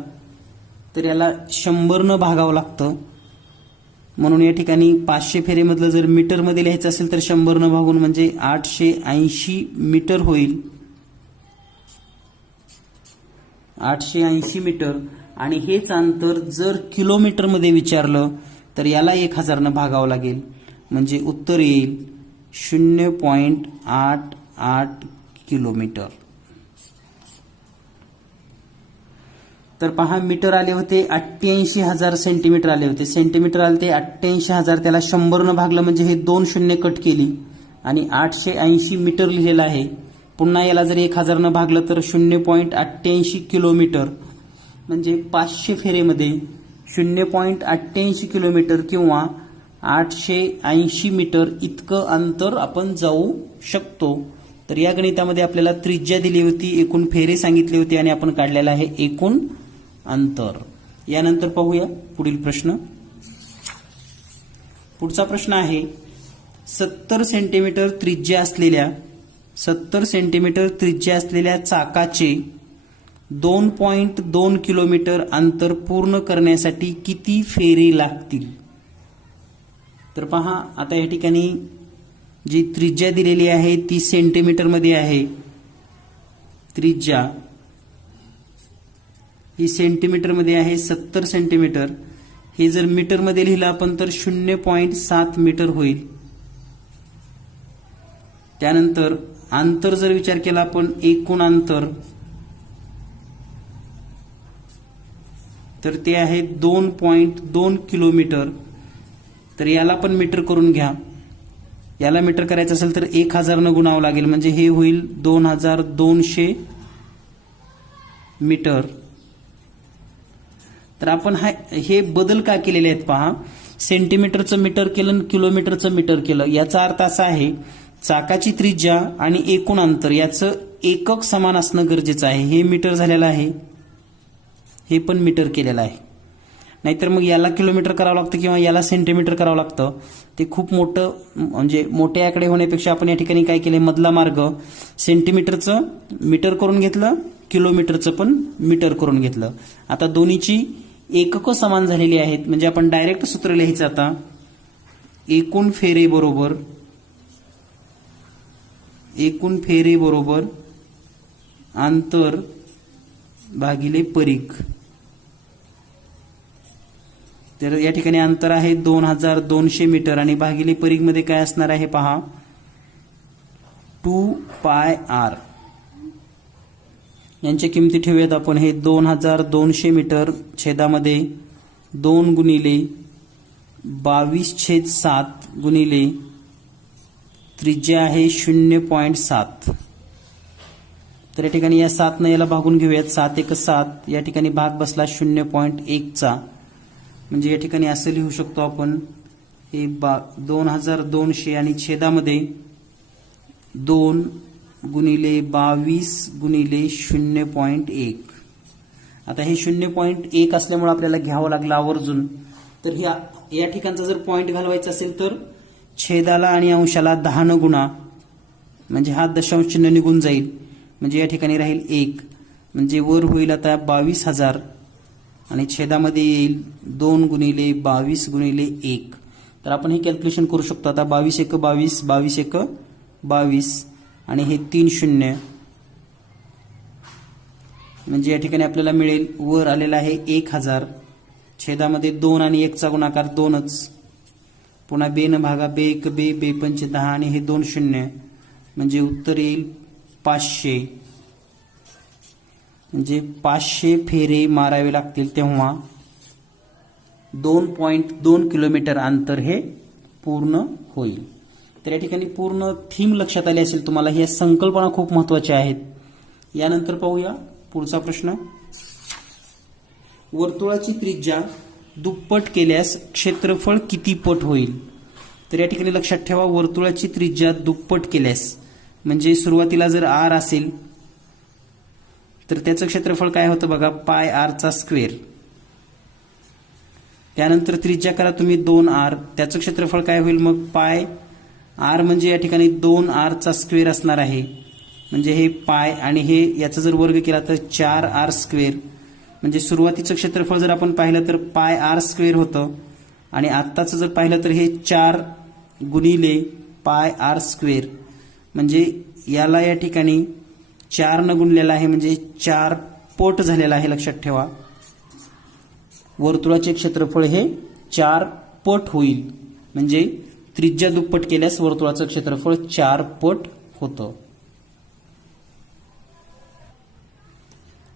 तर याला 100 न भागावं लागतं. म्हणून या ठिकाणी 500 फेरेमधलं जर मीटर मध्ये लिहायचं असेल तर 100 न भागून म्हणजे 880 मीटर होईल. 880 मीटर. आणि हेच अंतर जर किलोमीटर मध्ये विचारलं तर याला 1000 न भागावं लागेल म्हणजे उत्तर येईल 0.88 किलोमीटर. तर पहा मीटर आले होते 88,000 सेंटीमीटर आले होते, सेंटीमीटर आले ते 88,000, त्याला 100 न भागलं म्हणजे हे 2 शून्य कट केली आणि 880 मीटर लिहिलेलं आहे. पुन्हा याला जर 1000 न भागलं तर 0.88 किलोमीटर म्हणजे 500 फेरेमध्ये 0.88 किलोमीटर किंवा 880 मीटर इतकं अंतर आपण जाऊ शकतो. तर या गणितामध्ये आपल्याला त्रिज्या दिली होती, एकूण फेरे सांगितले होते आणि आपण काढलेला आहे एकूण अंतर. यानंतर पाहूया पुढील प्रश्न. पुढचा प्रश्न आहे 70 सेंटीमीटर त्रिज्या असलेल्या चाकाचे 2.2 किलोमीटर अंतर पूर्ण करण्यासाठी किती फेरी लागतील. तर पहा आता या ठिकाणी जी त्रिज्या दिलेली आहे ती सेंटीमीटर मध्ये आहे. त्रिज्या ही सेंटीमीटर मध्ये आहे 70 सेंटीमीटर. हे जर मीटर मध्ये लिहिलं आपण तर 0.7 मीटर होईल. त्यानंतर अंतर जर विचार केला आपण एकूण अंतर तर ते आहे 2.2 किलोमीटर. तर याला पण मीटर करून घ्या. याला मीटर करायचं असेल तर 1000 न गुणावं लागेल म्हणजे हे होईल 2200 मीटर. तर आपण हे बदल का केलेले आहेत पहा. सेंटीमीटरचं मीटर केलं आणि किलोमीटरचं मीटर केलं. याचा अर्थ असा आहे चाकाची त्रिज्या आणि एकूण अंतर याचं एकक समान असणं गरजेचं आहे. हे मीटर झालेलं आहे, हे पण मीटर केलेलं आहे. नाहीतर मग याला किलोमीटर करावं लागतं किंवा याला सेंटीमीटर करावं लागतं. ते खूप मोठं म्हणजे मोठे आकडे होण्यापेक्षा आपण या ठिकाणी काय केले, मधला मार्ग सेंटीमीटरचं मीटर करून घेतलं, किलोमीटरचं पण मीटर करून घेतलं. आता दोन्हीची एककं समान झालेली आहेत म्हणजे आपण डायरेक्ट सूत्र लिहायचं. आता एकूण फेरे बरोबर अंतर भागिले परीघ. तर या ठिकाणी अंतर आहे 2200 मीटर आणि भागिले परीघ मध्ये काय असणार आहे पहा 2πr. यांच्या किमती ठेवूयात आपण. हे 2200 मीटर छेदामध्ये 2 गुणिले 22/7 गुणिले त्रिज्या आहे 0.7. तर या ठिकाणी या 7 ने याला भागून घेऊयात. 7 × 7 या ठिकाणी भाग बसला 0.1 चा. म्हणजे या ठिकाणी असं लिहू शकतो आपण हे 2200 आणि छेदामध्ये 2 गुणिले 22 गुणिले 0.1. आता हे 0.1 असल्यामुळे आपल्याला घ्यावं लागलं आवर्जून. तर या ठिकाणचा जर पॉइंट घालवायचा असेल तर छेदाला आणि अंशाला 10 न गुणा म्हणजे हा दशांश चिन्ह निघून जाईल. म्हणजे या ठिकाणी राहील 1 म्हणजे वर होईल आता 22,000 आणि छेदामध्ये येईल 2 गुणिले 22 गुणिले 1. तर आपण हे कॅल्क्युलेशन करू शकतो. आता 22 × 1 = 22, 22 × 1 = 22 आणि हे 3 शून्य म्हणजे या ठिकाणी आपल्याला मिळेल वर आलेला आहे 1000 छेदामध्ये 2 आणि 1 चा गुणाकार 2च. पुन्हा बे न भागा बे 1 बे बे 5 10 आणि हे 2 शून्य म्हणजे उत्तर येईल 500. म्हणजे 500 फेरे मारावे लागतील तेव्हा 2.2 किलोमीटर अंतर हे पूर्ण होईल. तर या ठिकाणी पूर्ण थीम लक्षात आली असेल तुम्हाला. ह्या संकल्पना खूप महत्त्वाच्या आहेत. यानंतर पाहूया पुढचा प्रश्न. वर्तुळाची त्रिज्या दुप्पट केल्यास क्षेत्रफळ किती पट होईल. तर या ठिकाणी लक्षात ठेवा वर्तुळाची त्रिज्या दुप्पट केल्यास म्हणजे सुरुवातीला जर r असेल तर त्याचं क्षेत्रफळ काय होतं बघा πr². त्यानंतर त्रिज्या करा तुम्ही 2r त्याचं क्षेत्रफळ काय होईल मग πr म्हणजे या ठिकाणी 2r² असणार आहे. म्हणजे हे पाय आणि हे याचा जर वर्ग केला तर 4r². म्हणजे सुरुवातीचं क्षेत्रफळ जर आपण पाहिलं तर πr² होतं आणि आत्ताचं जर पाहिलं तर हे 4 गुणिले πr². म्हणजे याला या ठिकाणी 4 न गुणलेला आहे म्हणजे 4 पट झालेला आहे. लक्षात ठेवा वर्तुळाचे क्षेत्रफळ हे 4 पट होईल. म्हणजे त्रिज्या दुप्पट केल्यास वर्तुळाचं क्षेत्रफळ 4 पट होतं.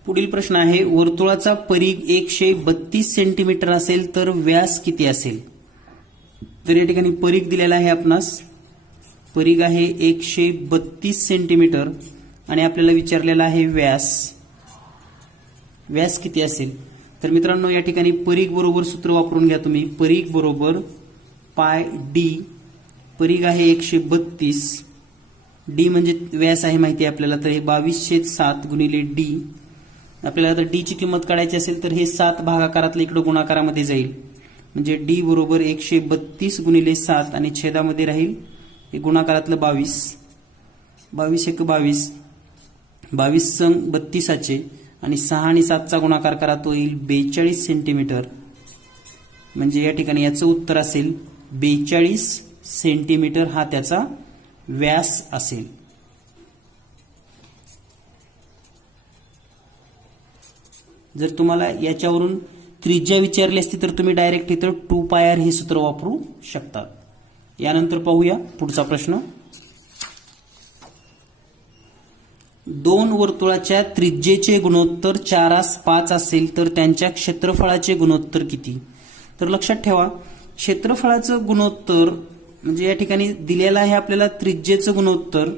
पुढील प्रश्न आहे वर्तुळाचा परिघ 132 सेंटीमीटर असेल तर व्यास किती असेल. तर या ठिकाणी परिघ दिलेला आहे आपणास. परिघ आहे 132 सेंटीमीटर आणि आपल्याला विचारलेला आहे व्यास. व्यास किती असेल. तर मित्रांनो या ठिकाणी परिघ बरोबर सूत्र वापरून घ्या तुम्ही. परिघ बरोबर πd. परिघ आहे 132. डी म्हणजे व्यास आहे माहिती आहे आपल्याला. तर हे 22/7 गुणिले डी. आपल्याला आता डी ची किंमत काढायची असेल तर हे 7 भागाकारातलं इकडे गुणाकारामध्ये जाईल. म्हणजे डी बरोबर 132 गुणिले 7 आणि छेदामध्ये राहील हे गुणाकारातलं 22. 22 × 1 = 22. 22 संग 32 आणि 6 आणि 7 चा गुणाकार करा तो येईल 42 सेंटीमीटर. म्हणजे या ठिकाणी याचं उत्तर असेल 42 सेंटीमीटर हा त्याचा व्यास असेल. जर तुम्हाला याच्यावरून त्रिज्या विचारली असती तर तुम्ही डायरेक्ट इथं 2πr हे सूत्र वापरू शकता. यानंतर पाहूया पुढचा प्रश्न. दोन वर्तुळाच्या त्रिज्येचे गुणोत्तर 4/5 असेल तर त्यांच्या क्षेत्रफळाचे गुणोत्तर किती. तर लक्षात ठेवा क्षेत्रफळाचं गुणोत्तर म्हणजे या ठिकाणी दिलेलं आहे आपल्याला त्रिज्येचं गुणोत्तर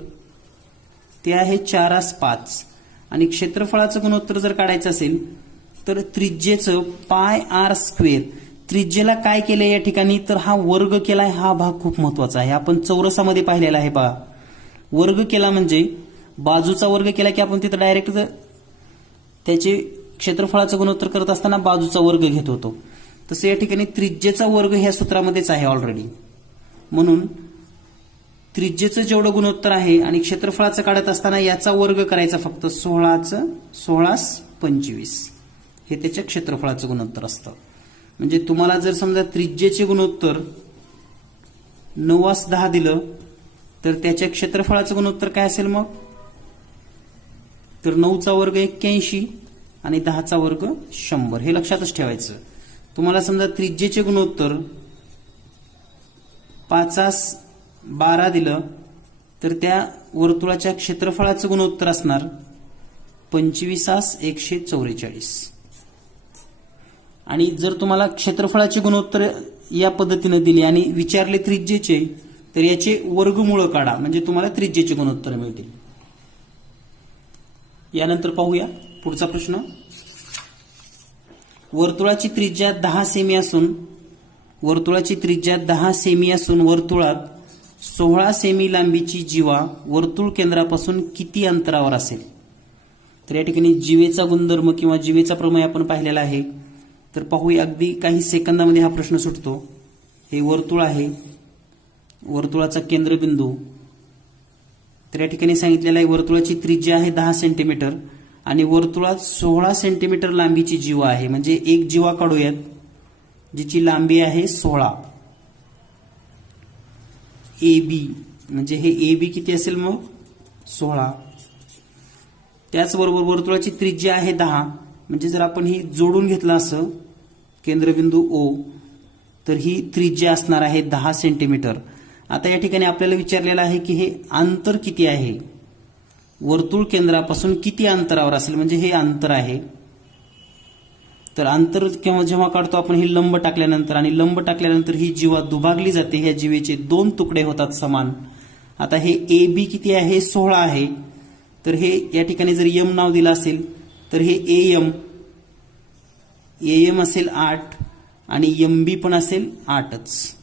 ते आहे 4/5 आणि क्षेत्रफळाचं गुणोत्तर जर काढायचं असेल तर त्रिज्येचं पाय आर स्क्वेअर, त्रिज्येला काय केलंय या ठिकाणी, तर हा वर्ग केलाय. हा भाग खूप महत्वाचा आहे, आपण चौरसामध्ये पाहिलेला आहे पहा. वर्ग केला म्हणजे बाजूचा वर्ग केला की आपण तिथं डायरेक्ट त्याचे क्षेत्रफळाचं गुणोत्तर करत असताना बाजूचा वर्ग घेत होतो. तसं या ठिकाणी त्रिज्येचा वर्ग ह्या सूत्रामध्येच आहे ऑलरेडी. म्हणून त्रिज्येचं जेवढं गुणोत्तर आहे आणि क्षेत्रफळाचं काढत असताना याचा वर्ग करायचा फक्त 16/25 हे त्याच्या क्षेत्रफळाचं गुणोत्तर असतं. म्हणजे तुम्हाला जर समजा त्रिज्येचे गुणोत्तर 9/10 दिलं तर त्याच्या क्षेत्रफळाचं गुणोत्तर काय असेल मग, तर 9चा वर्ग 81 आणि 10चा वर्ग 100. हे लक्षातच ठेवायचं. तुम्हाला समजा त्रिज्येचे गुणोत्तर 5/12 दिलं तर त्या वर्तुळाच्या क्षेत्रफळाचं गुणोत्तर असणार 25/144. आणि जर तुम्हाला क्षेत्रफळाचे गुणोत्तर या पद्धतीने दिली आणि विचारले त्रिज्येचे, तर याचे वर्गमूळ काढा म्हणजे तुम्हाला त्रिज्येचे गुणोत्तर मिळतील. यानंतर पाहूया पुढचा प्रश्न. वर्तुळाची त्रिज्या 10 सेमी असून वर्तुळात 16 सेमी लांबीची जीवा वर्तुळ केंद्रापासून किती अंतरावर असेल. तर या ठिकाणी जीवेचा गुणधर्म किंवा जीवेचा प्रमेय आपण पाहिलेला आहे. तर पाहूया, अगदी काही सेकंदामध्ये हा प्रश्न सुटतो. हे वर्तुळ आहे, वर्तुळाचा केंद्रबिंदू. तर या ठिकाणी सांगितलेलं आहे वर्तुळाची त्रिज्या आहे 10 सेंटीमीटर आणि वर्तुळात 16 सेंटीमीटर लांबीची जीवा आहे. म्हणजे एक जीवा काढूयात जिची लांबी आहे 16. AB म्हणजे हे AB किती असेल मग 16. त्याचबरोबर वर्तुळाची त्रिज्या आहे 10. म्हणजे जर आपण ही जोडून घेतलं असं केंद्रबिंदू O तर ही त्रिज्या असणार आहे 10 सेंटीमीटर. आता या ठिकाणी आपल्याला विचारलेलं आहे की हे अंतर किती आहे, वर्तुळ केंद्रापासून किती अंतरावर असेल, म्हणजे हे अंतर आहे. तर अंतर केव्हा जेव्हा काढतो आपण हे लंब टाकल्यानंतर, आणि लंब टाकल्यानंतर ही जीवा दुभागली जाते. ह्या जीवेचे 2 तुकडे होतात समान. आता हे AB किती आहे 16 आहे. तर हे या ठिकाणी जर M नाव दिलं असेल तर हे AM असेल 8 आणि MB पण असेल 8च.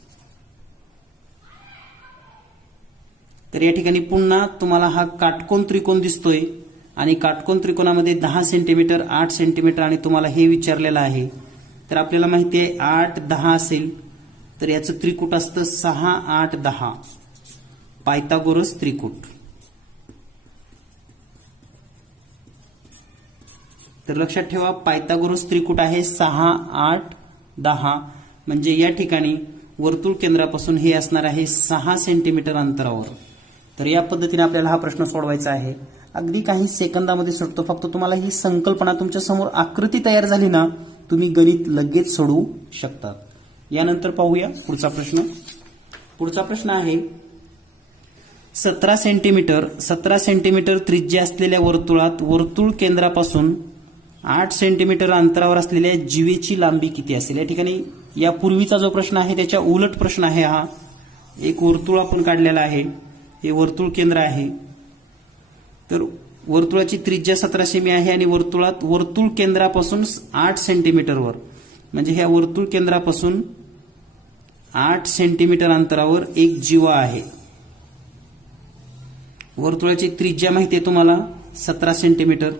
तर या ठिकाणी पुन्हा तुम्हाला हा काटकोन त्रिकोण दिसतोय आणि काटकोन त्रिकोणामध्ये 10 सेंटीमीटर 8 सेंटीमीटर आणि तुम्हाला हे विचारलेलं आहे. तर आपल्याला माहिती आहे 8 10 असेल तर याचं त्रिकूट असतं 6 8 10, पायथागोरस त्रिकूट. तर लक्षात ठेवा पायथागोरस त्रिकूट आहे 6 8 10. म्हणजे या ठिकाणी वर्तुळ केंद्रापासून हे असणार आहे 6 सेंटीमीटर अंतरावर. तर या पद्धतीने आपल्याला हा प्रश्न सोडवायचा आहे. अगदी काही सेकंदामध्ये सुटतो. फक्त तुम्हाला ही संकल्पना तुमच्या समोर आकृती तयार झाली ना, तुम्ही गणित लगेच सोडवू शकता. यानंतर पाहूया पुढचा प्रश्न. पुढचा प्रश्न आहे 17 सेंटीमीटर त्रिज्या असलेल्या वर्तुळात वर्तुळ केंद्रापासून 8 सेंटीमीटर अंतरावर असलेल्या जीवेची लांबी किती असेल. या ठिकाणी यापूर्वीचा जो प्रश्न आहे त्याच्या उलट प्रश्न आहे हा. एक वर्तुळ आपण काढलेला आहे, हे वर्तुळ केंद्र आहे. तर वर्तुळाची त्रिज्या 17 सेमी आहे आणि वर्तुळात वर्तुळ केंद्रापासून 8 सेंटीमीटरवर, म्हणजे ह्या वर्तुळ केंद्रापासून 8 सेंटीमीटर अंतरावर एक जीवा आहे. वर्तुळाची त्रिज्या माहिती आहे तुम्हाला 17 सेंटीमीटर.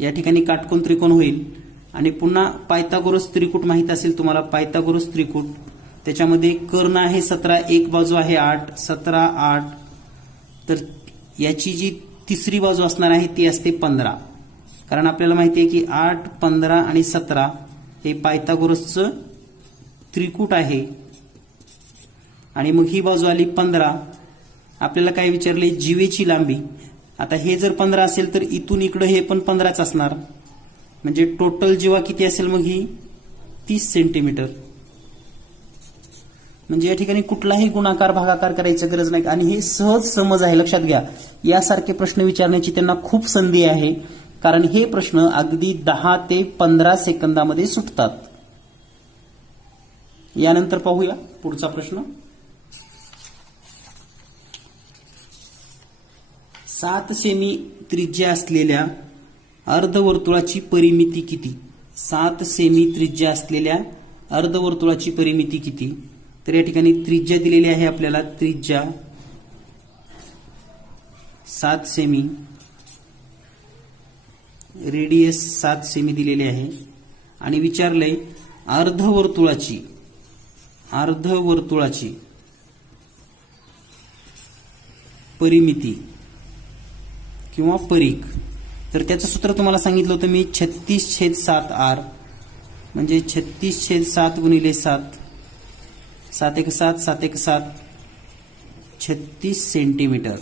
या ठिकाणी काटकोन त्रिकोण होईल आणि पुन्हा पायथागोरस त्रिकूट माहित असेल तुम्हाला. पायथागोरस त्रिकूट त्याच्यामध्ये कर्ण आहे 17, एक बाजू आहे 8, 17 8. तर याची जी तिसरी बाजू असणार आहे ती असते 15. कारण आपल्याला माहिती आहे की 8 15 आणि 17 हे पायथागोरसचं त्रिकूट आहे. आणि मग ही बाजू आली 15. आपल्याला काय विचारले, जीवेची लांबी. आता हे जर 15 असेल तर इथून इकडे हे पण 15च असणार. म्हणजे टोटल जीवा किती असेल मग ही 30 सेंटीमीटर. म्हणजे या ठिकाणी कुठलाही गुणाकार भागाकार करायची गरज नाही आणि हे सहज समज आहे. लक्षात घ्या, यासारखे प्रश्न विचारण्याची त्यांना खूप संधी आहे. कारण हे प्रश्न अगदी 10 ते 15 सेकंदामध्ये सुटतात. यानंतर पाहूया पुढचा प्रश्न. 7 सेमी त्रिज्या असलेल्या अर्धवर्तुळाची परिमिती किती? 7 सेमी त्रिज्या असलेल्या अर्धवर्तुळाची परिमिती किती? तर या ठिकाणी त्रिज्या दिलेली आहे आपल्याला, त्रिज्या 7 सेमी, रेडियस 7 सेमी दिलेले आहे आणि विचारलंय अर्धवर्तुळाची परिमिती किंवा परीघ. तर त्याचं सूत्र तुम्हाला सांगितलं होतं मी, 36/7 r म्हणजे 36/7 गुणिले 7, 7 1 7, 7 1 7, 36 सेंटीमीटर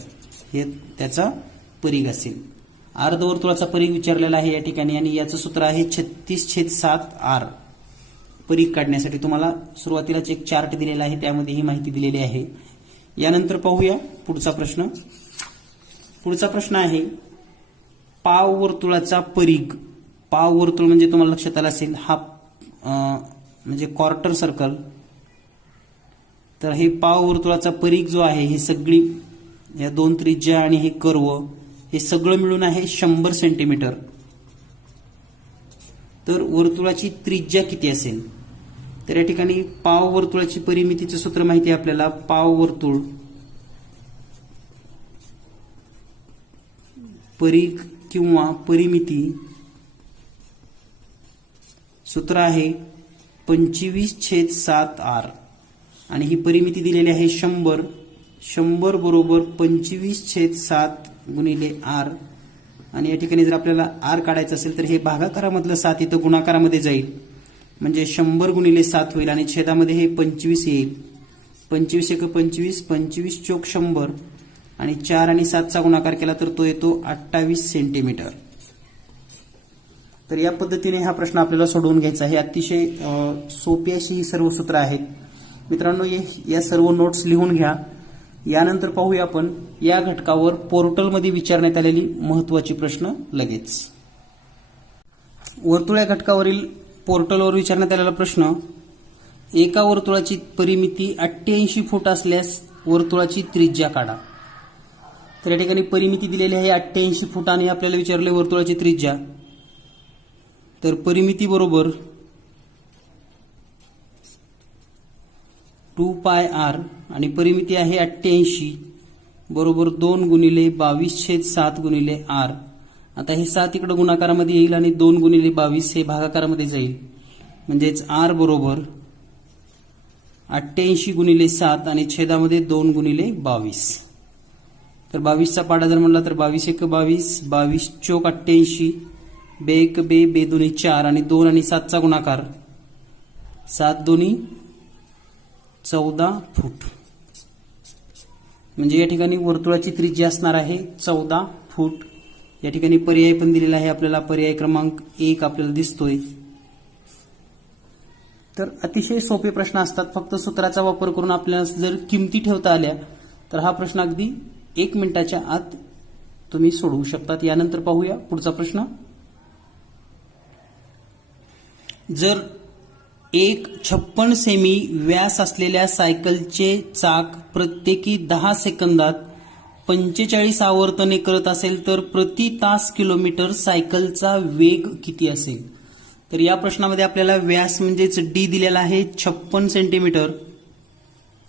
हे त्याचा परीघ असेल. अर्धवर्तुळाचा परीघ विचारलेला आहे या ठिकाणी आणि याचं सूत्र आहे 36/7 r. परीघ काढण्यासाठी तुम्हाला सुरुवातीलाच एक चार्ट दिलेला आहे, त्यामध्ये ही माहिती दिलेली आहे. यानंतर पाहूया पुढचा प्रश्न. पुढचा प्रश्न आहे पाववर्तुळाचा परीघ. पाववर्तुळ म्हणजे तुम्हाला लक्षात आलं असेल हा म्हणजे क्वार्टर सर्कल. तर हे पाववर्तुळाचा परीघ जो आहे, हे सगळी या 2 त्रिज्या आणि हे कर्व हे सगळं मिळून आहे 100 सेंटीमीटर. तर वर्तुळाची त्रिज्या किती असेल? तर या ठिकाणी पाववर्तुळाची परिमितीचं सूत्र माहिती आहे आपल्याला. पाववर्तुळ परीघ किंवा परिमिती सूत्र आहे 25/7 r आणि ही परिमिती दिलेली आहे 100. 100 बरोबर 25/7 गुणिले r आणि या ठिकाणी जर आपल्याला r काढायचं असेल तर हे भागाकारामधलं 7 इथं गुणाकारामध्ये जाईल म्हणजे 100 गुणिले 7 होईल आणि छेदामध्ये हे 25 येईल. 25 1 25, 25 चोक 100 आणि 4 आणि 7चा गुणाकार केला तर तो येतो 28 सेंटीमीटर. तर या पद्धतीने हा प्रश्न आपल्याला सोडवून घ्यायचा आहे. अतिशय सोपी अशी ही सर्व सूत्र आहेत. मित्रांनो, या सर्व नोट्स लिहून घ्या. यानंतर पाहूया आपण या घटकावर पोर्टलमध्ये विचारण्यात आलेली महत्त्वाची प्रश्न लगेच. वर्तुळ या घटकावरील पोर्टलवर विचारण्यात आलेला प्रश्न, एका वर्तुळाची परिमिती 88 फूट असल्यास वर्तुळाची त्रिज्या काढा. तर या ठिकाणी परिमिती दिलेली आहे 88 फूट आणि आपल्याला विचारले वर्तुळाची त्रिज्या. तर परिमिती बरोबर 2πr आणि परिमिती आहे 88 बरोबर 2 गुणिले 22/7 गुणिले r. आता हे 7 इकडे गुणाकारामध्ये येईल आणि 2 गुणिले 22 हे भागाकारामध्ये जाईल म्हणजेच r बरोबर 88 गुणिले 7 आणि छेदामध्ये 2 गुणिले 22. तर 22चा पाडा जर म्हणला तर 22 1 22, 22 चोक 88, 2 1 2, 2 2 4 आणि 2 आणि 7चा गुणाकार 7 2 14 फूट. म्हणजे या ठिकाणी वर्तुळाची त्रिज्या असणार आहे 14 फूट. या ठिकाणी पर्याय पण दिलेला आहे आपल्याला, पर्याय क्रमांक 1 आपल्याला दिसतोय. तर अतिशय सोपे प्रश्न असतात. फक्त सूत्राचा वापर करून आपल्याला जर किमती ठेवता आल्या तर हा प्रश्न अगदी 1 मिनिटाच्या आत तुम्ही सोडवू शकतात. यानंतर पाहूया पुढचा प्रश्न. जर एक 56 सेमी व्यास असलेल्या सायकलचे चाक प्रत्येकी 10 सेकंदात 45 आवर्तने करत असेल तर प्रति तास किलोमीटर सायकलचा वेग किती असेल? तर या प्रश्नामध्ये आपल्याला व्यास म्हणजेच डी दिलेला आहे 56 सेंटीमीटर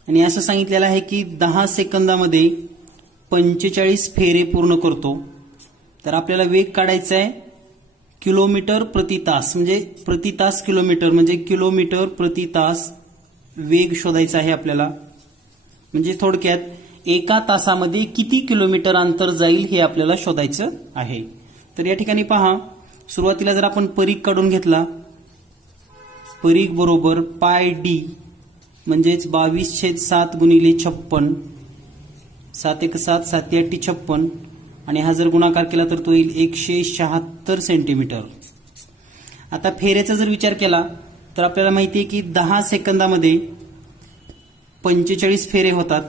आणि असं सांगितलेलं आहे की 10 सेकंदामध्ये 45 फेरे पूर्ण करतो. तर आपल्याला वेग काढायचा आहे किलोमीटर प्रति तास, म्हणजे प्रति तास किलोमीटर म्हणजे किलोमीटर प्रति तास वेग शोधायचा आहे आपल्याला. म्हणजे थोडक्यात एका तासामध्ये किती किलोमीटर अंतर जाईल हे आपल्याला शोधायचं आहे. तर या ठिकाणी पहा, सुरुवातीला जर आपण परीघ काढून घेतला, परीघ बरोबर पाय डी म्हणजेच 22/7 गुणिले 56, 7 1 7, 7 8 56 आणि हा जर गुणाकार केला तर तो येईल 176 सेंटीमीटर. आता फेऱ्याचा जर विचार केला तर आपल्याला माहिती आहे की 10 सेकंदामध्ये 45 फेरे होतात.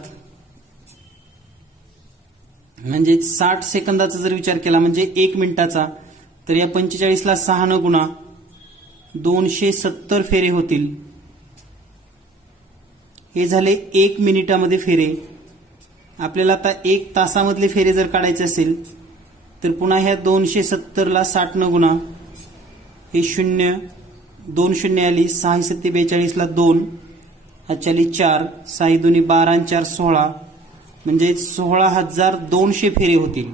म्हणजे 60 सेकंदाचा जर विचार केला म्हणजे 1 मिनिटाचा, तर या 45ला 6 न गुणा 270 फेरे होतील. हे झाले 1 मिनिटामध्ये फेरे. आपल्याला आता 1 तासामधले फेरे जर काढायचे असेल तर पुन्हा ह्या 270ला 60 न गुणा, हे 0, 2 शून्य आली, 6 7 42ला 2, हातच्याली 4, 6 2 12 आणि 4 16, म्हणजे 16,200 फेरे होतील.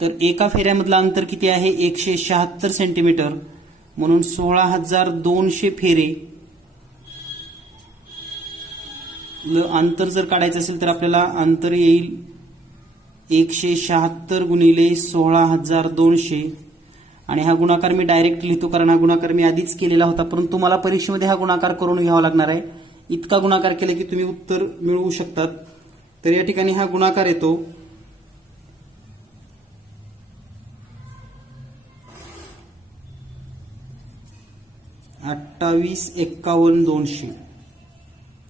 तर एका फेऱ्यामधलं अंतर किती आहे? 176 सेंटीमीटर. म्हणून 16,200 फेरे अंतर जर काढायचं असेल तर आपल्याला अंतर येईल 176 गुणिले 16,200. आणि हा गुणाकार मी डायरेक्ट लिहितो कारण हा गुणाकार मी आधीच केलेला होता, परंतु तुम्हाला परीक्षेमध्ये हा गुणाकार करून घ्यावा लागणार आहे. इतका गुणाकार केला की तुम्ही उत्तर मिळवू शकतात. तर या ठिकाणी हा गुणाकार येतो 28,51,200.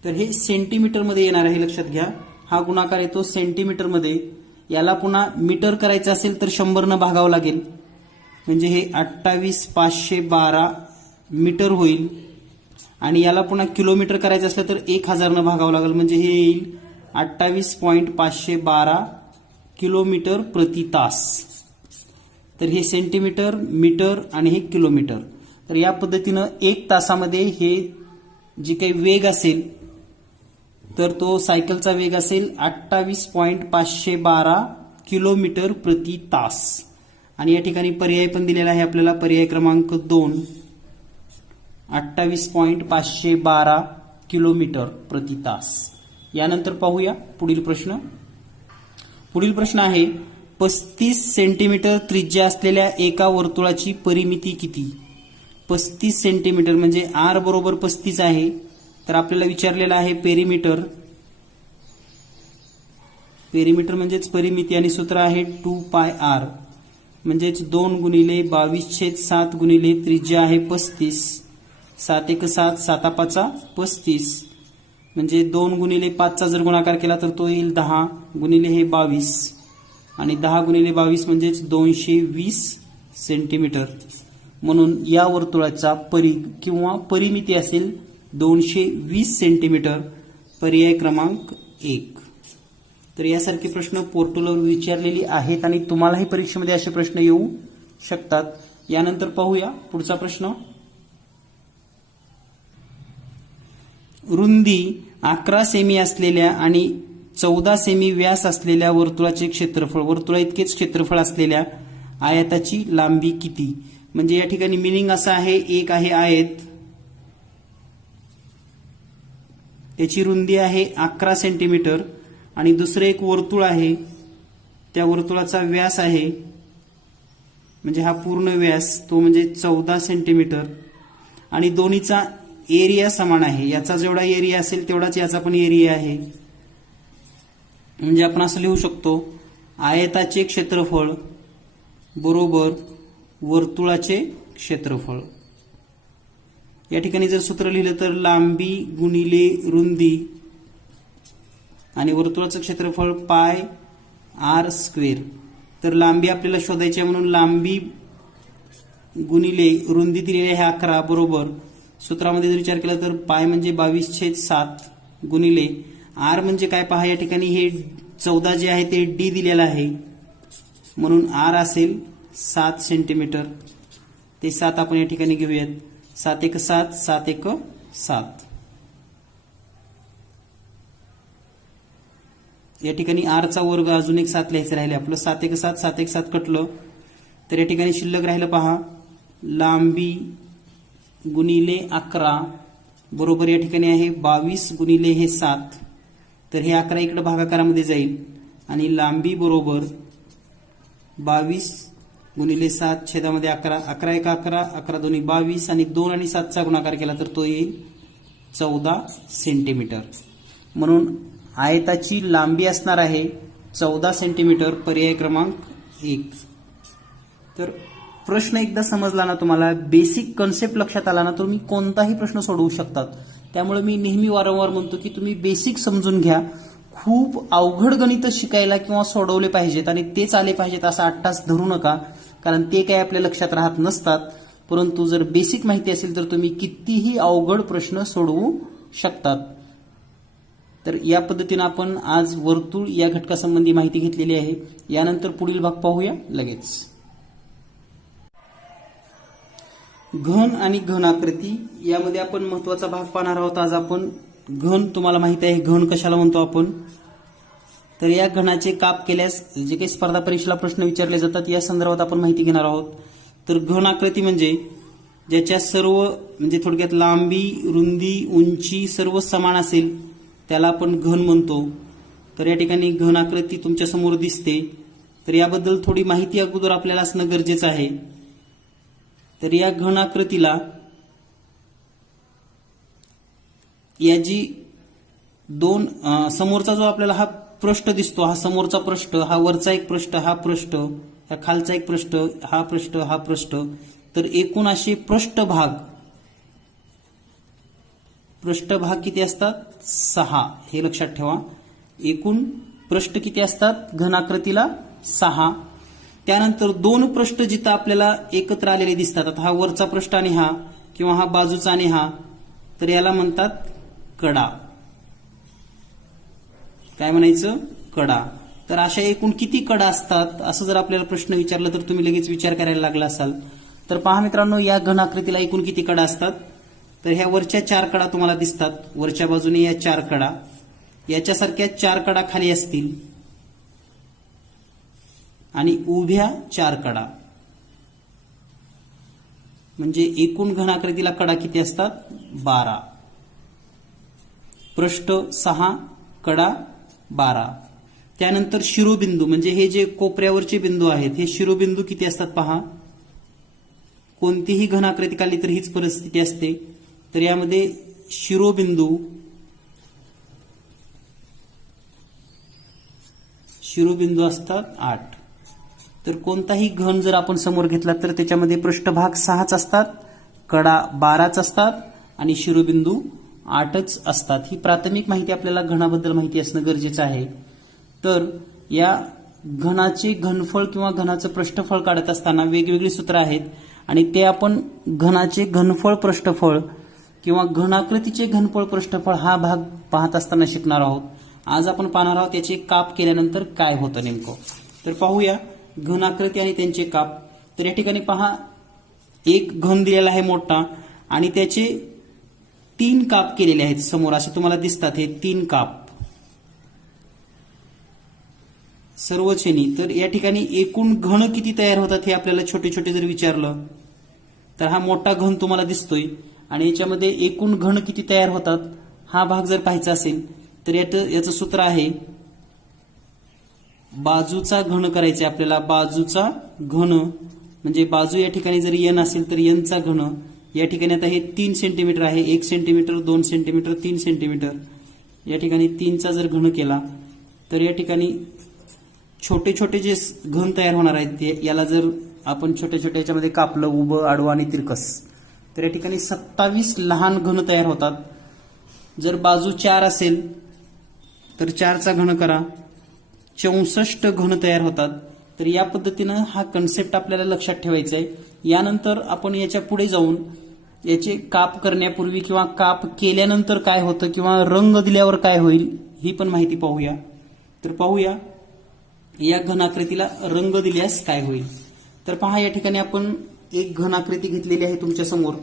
तर हे सेंटीमीटरमध्ये येणार आहे, लक्षात घ्या. हा गुणाकार येतो सेंटीमीटरमध्ये. याला पुन्हा मीटर करायचं असेल तर 100 भागावं लागेल, म्हणजे हे 28,512 मीटर होईल. आणि याला पुन्हा किलोमीटर करायचं असलं तर 1000 भागावं लागेल, म्हणजे हे येईल 28.512 किलोमीटर प्रति तास. तर हे सेंटीमीटर, मीटर आणि हे किलोमीटर. तर या पद्धतीनं 1 तासामध्ये हे जे काही वेग असेल तर तो सायकलचा वेग असेल 28.512 किलोमीटर प्रति तास. आणि या ठिकाणी पर्याय पण दिलेला आहे आपल्याला, पर्याय क्रमांक 2, 28.512 किलोमीटर प्रति तास. यानंतर पाहूया पुढील प्रश्न. पुढील प्रश्न आहे 35 सेंटीमीटर त्रिज्या असलेल्या एका वर्तुळाची परिमिती किती? 35 सेंटीमीटर म्हणजे आर बरोबर 35 आहे. तर आपल्याला विचारलेलं आहे पेरिमीटर. पेरिमीटर म्हणजेच परिमिती आणि सूत्र आहे 2πr, म्हणजेच 2 गुणिले 22/7 गुणिले त्रिज्या आहे 35, 7 1 7, 7 5 35, म्हणजे 2 गुणिले 5चा जर गुणाकार केला तर तो येईल 10 गुणिले हे 22 आणि 10 गुणिले 22 म्हणजेच 220 सेंटीमीटर. म्हणून या वर्तुळाचा परिघ किंवा परिमिती असेल 220 सेंटीमीटर. पर्याय क्रमांक 1. तर यासारखे प्रश्न पोर्टलवर विचारलेले आहेत आणि तुम्हालाही परीक्षेमध्ये असे प्रश्न येऊ शकतात. यानंतर पाहूया पुढचा प्रश्न. रुंदी 11 सेमी असलेल्या आणि 14 सेमी व्यास असलेल्या वर्तुळाचे क्षेत्रफळ, वर्तुळा इतकेच क्षेत्रफळ असलेल्या आयताची लांबी किती? म्हणजे या ठिकाणी मिनिंग असा आहे, एक आहे आयत, त्याची रुंदी आहे 11 सेंटीमीटर आणि दुसरे एक वर्तुळ आहे, त्या वर्तुळाचा व्यास आहे, म्हणजे हा पूर्ण व्यास तो म्हणजे 14 सेंटीमीटर आणि दोन्हीचा एरिया समान आहे. याचा जेवढा एरिया असेल तेवढाच याचा पण एरिया आहे. म्हणजे आपण असं लिहू शकतो, आयताचे क्षेत्रफळ बरोबर वर्तुळाचे क्षेत्रफळ. या ठिकाणी जर सूत्र लिहिलं तर लांबी गुणिले रुंदी आणि वर्तुळाचं क्षेत्रफळ पाय आर स्क्वेअर. तर लांबी आपल्याला शोधायची आहे म्हणून लांबी गुणिले रुंदी दिलेली आहे 11 बरोबर सूत्रामध्ये जर विचार केला तर पाय म्हणजे 22/7 गुणिले आर म्हणजे काय पहा, या ठिकाणी हे 14 जे आहे ते डी दिलेलं आहे म्हणून आर असेल 7 सेंटीमीटर. ते 7 आपण या ठिकाणी घेऊयात, 7 1 7, 7 1 7. या ठिकाणी आरचा वर्ग अजून एक 7 लिहायचं राहिले आपलं. 7 1 7, 7 1 7 कटलं तर या ठिकाणी शिल्लक राहिलं पहा, लांबी गुणिले 11 बरोबर या ठिकाणी आहे 22 गुणिले हे 7. तर हे 11 इकडे भागाकारामध्ये जाईल आणि लांबी बरोबर 22 गुणिले 7 छेदामध्ये 11, 11 1 11, 11 2 22 आणि 2 आणि 7चा गुणाकार केला तर तो येईल 14 सेंटीमीटर. म्हणून आयताची लांबी असणार आहे 14 सेंटीमीटर. पर्याय क्रमांक 1. तर प्रश्न एकदा समजला ना तुम्हाला, बेसिक कन्सेप्ट लक्षात आला ना, तर तुम्ही कोणताही प्रश्न सोडवू शकतात. त्यामुळे मी नेहमी वारंवार म्हणतो की तुम्ही बेसिक समजून घ्या. खूप अवघड गणित शिकायला किंवा सोडवले पाहिजेत आणि तेच आले पाहिजेत असा 8 तास धरू नका, कारण ते काही आपल्या लक्षात राहत नसतात. परंतु जर बेसिक माहिती असेल तर तुम्ही कितीही अवघड प्रश्न सोडवू शकतात. तर या पद्धतीनं आपण आज वर्तुळ या घटकासंबंधी माहिती घेतलेली आहे. यानंतर पुढील भाग पाहूया लगेच. घन आणि घनाकृती यामध्ये आपण महत्वाचा भाग पाहणार आहोत. आज आपण घन, तुम्हाला माहिती आहे घन कशाला म्हणतो आपण. तर या घनाचे काप केल्यास जे काही स्पर्धा परीक्षेला प्रश्न विचारले जातात या संदर्भात आपण माहिती घेणार आहोत. तर घनाकृती म्हणजे ज्याच्या सर्व म्हणजे थोडक्यात लांबी, रुंदी, उंची सर्व समान असेल त्याला आपण घन म्हणतो. तर या ठिकाणी घनाकृती तुमच्या समोर दिसते. तर याबद्दल थोडी माहिती अगोदर आपल्याला असणं गरजेचं आहे. तर या घनाकृतीला या जी दोन समोरचा जो आपल्याला हा पृष्ठ दिसतो, हा समोरचा पृष्ठ, हा वरचा एक पृष्ठ, हा पृष्ठ, हा खालचा एक पृष्ठ, हा पृष्ठ, हा पृष्ठ. तर एकूण असे पृष्ठभाग किती असतात? 6. हे लक्षात ठेवा. एकूण पृष्ठ किती असतात घनाकृतीला? 6. त्यानंतर दोन पृष्ठ जिथं आपल्याला एकत्र आलेले दिसतात, आता हा वरचा पृष्ठ आणि हा, किंवा हा बाजूचा आणि हा, तर याला म्हणतात कडा. काय म्हणायचं? कडा. तर अशा एकूण किती कडा असतात असं जर आपल्याला प्रश्न विचारला तर तुम्ही लगेच विचार करायला लागला असाल. तर पहा मित्रांनो, या घनाकृतीला एकूण किती कडा असतात? तर ह्या वरच्या 4 कडा तुम्हाला दिसतात, वरच्या बाजूने या 4 कडा, याच्यासारख्या 4 कडा खाली असतील आणि उभ्या 4 कडा. म्हणजे एकूण घनाकृतीला कडा किती असतात? 12. पृष्ठ 6, कडा 12. त्यानंतर शिरोबिंदू म्हणजे हे जे कोपऱ्यावरचे बिंदू आहेत, हे शिरोबिंदू किती असतात पहा. कोणतीही घनाकृती काढली तर हीच परिस्थिती असते. तर यामध्ये शिरोबिंदू असतात 8. तर कोणताही घन जर आपण समोर घेतला तर त्याच्यामध्ये पृष्ठभाग 6च असतात, कडा 12च असतात आणि शिरोबिंदू 8च असतात. ही प्राथमिक माहिती आपल्याला घनाबद्दल माहिती असणं गरजेचं आहे. तर या घनाचे घनफळ किंवा घनाचं पृष्ठफळ काढत असताना वेगवेगळी सूत्र आहेत आणि ते आपण घनाचे घनफळ पृष्ठफळ किंवा घनाकृतीचे घनफळ पृष्ठफळ हा भाग पाहत असताना शिकणार आहोत. आज आपण पाहणार आहोत याचे काप केल्यानंतर काय होतं नेमकं. तर पाहूया घनाकृती आणि त्यांचे काप. तर या ठिकाणी पहा, एक घन दिलेला आहे मोठा आणि त्याचे 3 काप केलेले आहेत समोर, असे तुम्हाला दिसतात. हे 3 काप सर्व श्रेणी. तर या ठिकाणी एकूण घन किती तयार होतात हे आपल्याला छोटे छोटे जर विचारलं तर हा मोठा घन तुम्हाला दिसतोय आणि याच्यामध्ये एकूण घन किती तयार होतात हा भाग जर पाहायचा असेल तर याचं सूत्र आहे बाजूचा घन करायचे आपल्याला. बाजूचा घन म्हणजे बाजू या ठिकाणी जर n असेल तर n चा घन. या ठिकाणी आता हे 3 सेंटीमीटर आहे, 1 सेंटीमीटर, 2 सेंटीमीटर, 3 सेंटीमीटर. या ठिकाणी 3 चा जर घन केला तर या ठिकाणी छोटे छोटे जे घन तयार होणार आहेत ते याला जर आपण छोट्या छोट्या याच्यामध्ये कापलं, उभं, आडवं आणि तिरकस, तर या ठिकाणी 27 लहान घन तयार होतात. जर बाजू 4 असेल तर 4 चा घन करा, 64 घन तयार होतात. तर या पद्धतीनं हा कन्सेप्ट आपल्याला लक्षात ठेवायचा आहे. यानंतर आपण याच्या पुढे जाऊन याचे काप करण्यापूर्वी किंवा काप केल्यानंतर काय होतं किंवा रंग दिल्यावर काय होईल ही पण माहिती पाहूया. तर पाहूया या घनाकृतीला रंग दिल्यास काय होईल. तर पहा, या ठिकाणी आपण एक घनाकृती घेतलेली आहे तुमच्या समोर.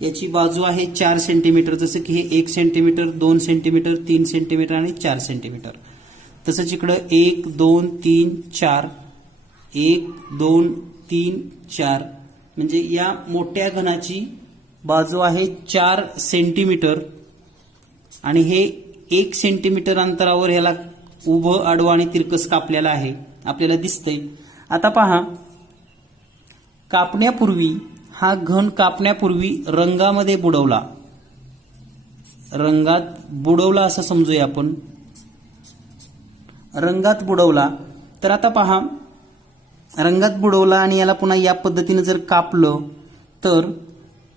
याची बाजू आहे 4 सेंटीमीटर, जसं की हे 1 सेंटीमीटर, 2 सेंटीमीटर, 3 सेंटीमीटर आणि 4 सेंटीमीटर. तसंच इकडं 1, 2, 3, 4, 1, 2, 3, 4 म्हणजे या मोठ्या घनाची बाजू आहे 4 सेंटीमीटर आणि हे 1 सेंटीमीटर अंतरावर ह्याला उभं, आडवं आणि तिरकस कापलेलं आहे, आपल्याला दिसतंय. आता पहा, कापण्यापूर्वी हा घन कापण्यापूर्वी रंगामध्ये बुडवला, रंगात बुडवला असं समजूया आपण. रंगात बुडवला तर आता पहा, रंगात बुडवला आणि याला पुन्हा या पद्धतीने जर कापलं तर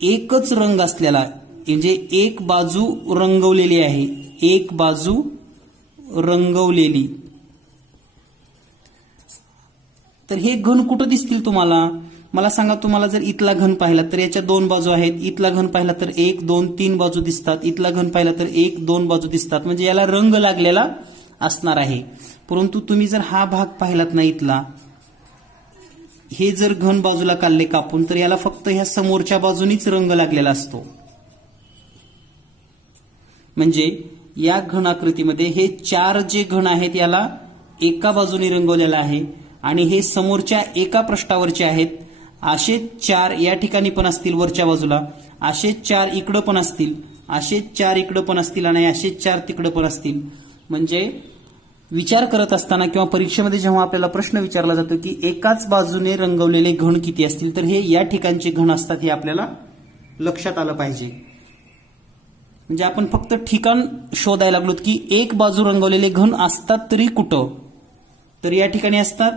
एकच रंग असलेला म्हणजे एक बाजू रंगवलेली आहे, एक बाजू रंगवलेली. तर हे घन कुठं दिसतील तुम्हाला मला सांगा, तुम्हाला जर इथला घन पाहिला तर याच्या दोन बाजू आहेत, इथला घन पाहिला तर 1 2 3 बाजू दिसतात, इथला घन पाहिला तर 1 2 बाजू दिसतात, म्हणजे याला रंग लागलेला असणार आहे. परंतु तुम्ही जर हा भाग पाहिलात ना इथला, हे जर घन बाजूला काढले कापून, तर याला फक्त ह्या समोरच्या बाजूनीच रंग लागलेला असतो. म्हणजे या घनाकृतीमध्ये हे 4 जे घन आहेत याला एका बाजूने रंगवलेला आहे आणि हे समोरच्या एका पृष्ठावरचे आहेत. असे 4 या ठिकाणी पण असतील वरच्या बाजूला, असे 4 इकडं पण असतील, असे 4 इकडं पण असतील आणि असे 4 तिकडं पण असतील. म्हणजे विचार करत असताना किंवा परीक्षेमध्ये जेव्हा आपल्याला प्रश्न विचारला जातो की एकाच बाजूने रंगवलेले घन किती असतील, तर हे या ठिकाणचे घन असतात, हे आपल्याला लक्षात आलं पाहिजे. म्हणजे आपण फक्त ठिकाण शोधायला लागलो की एक बाजू रंगवलेले घन असतात तरी कुठं, तर या ठिकाणी असतात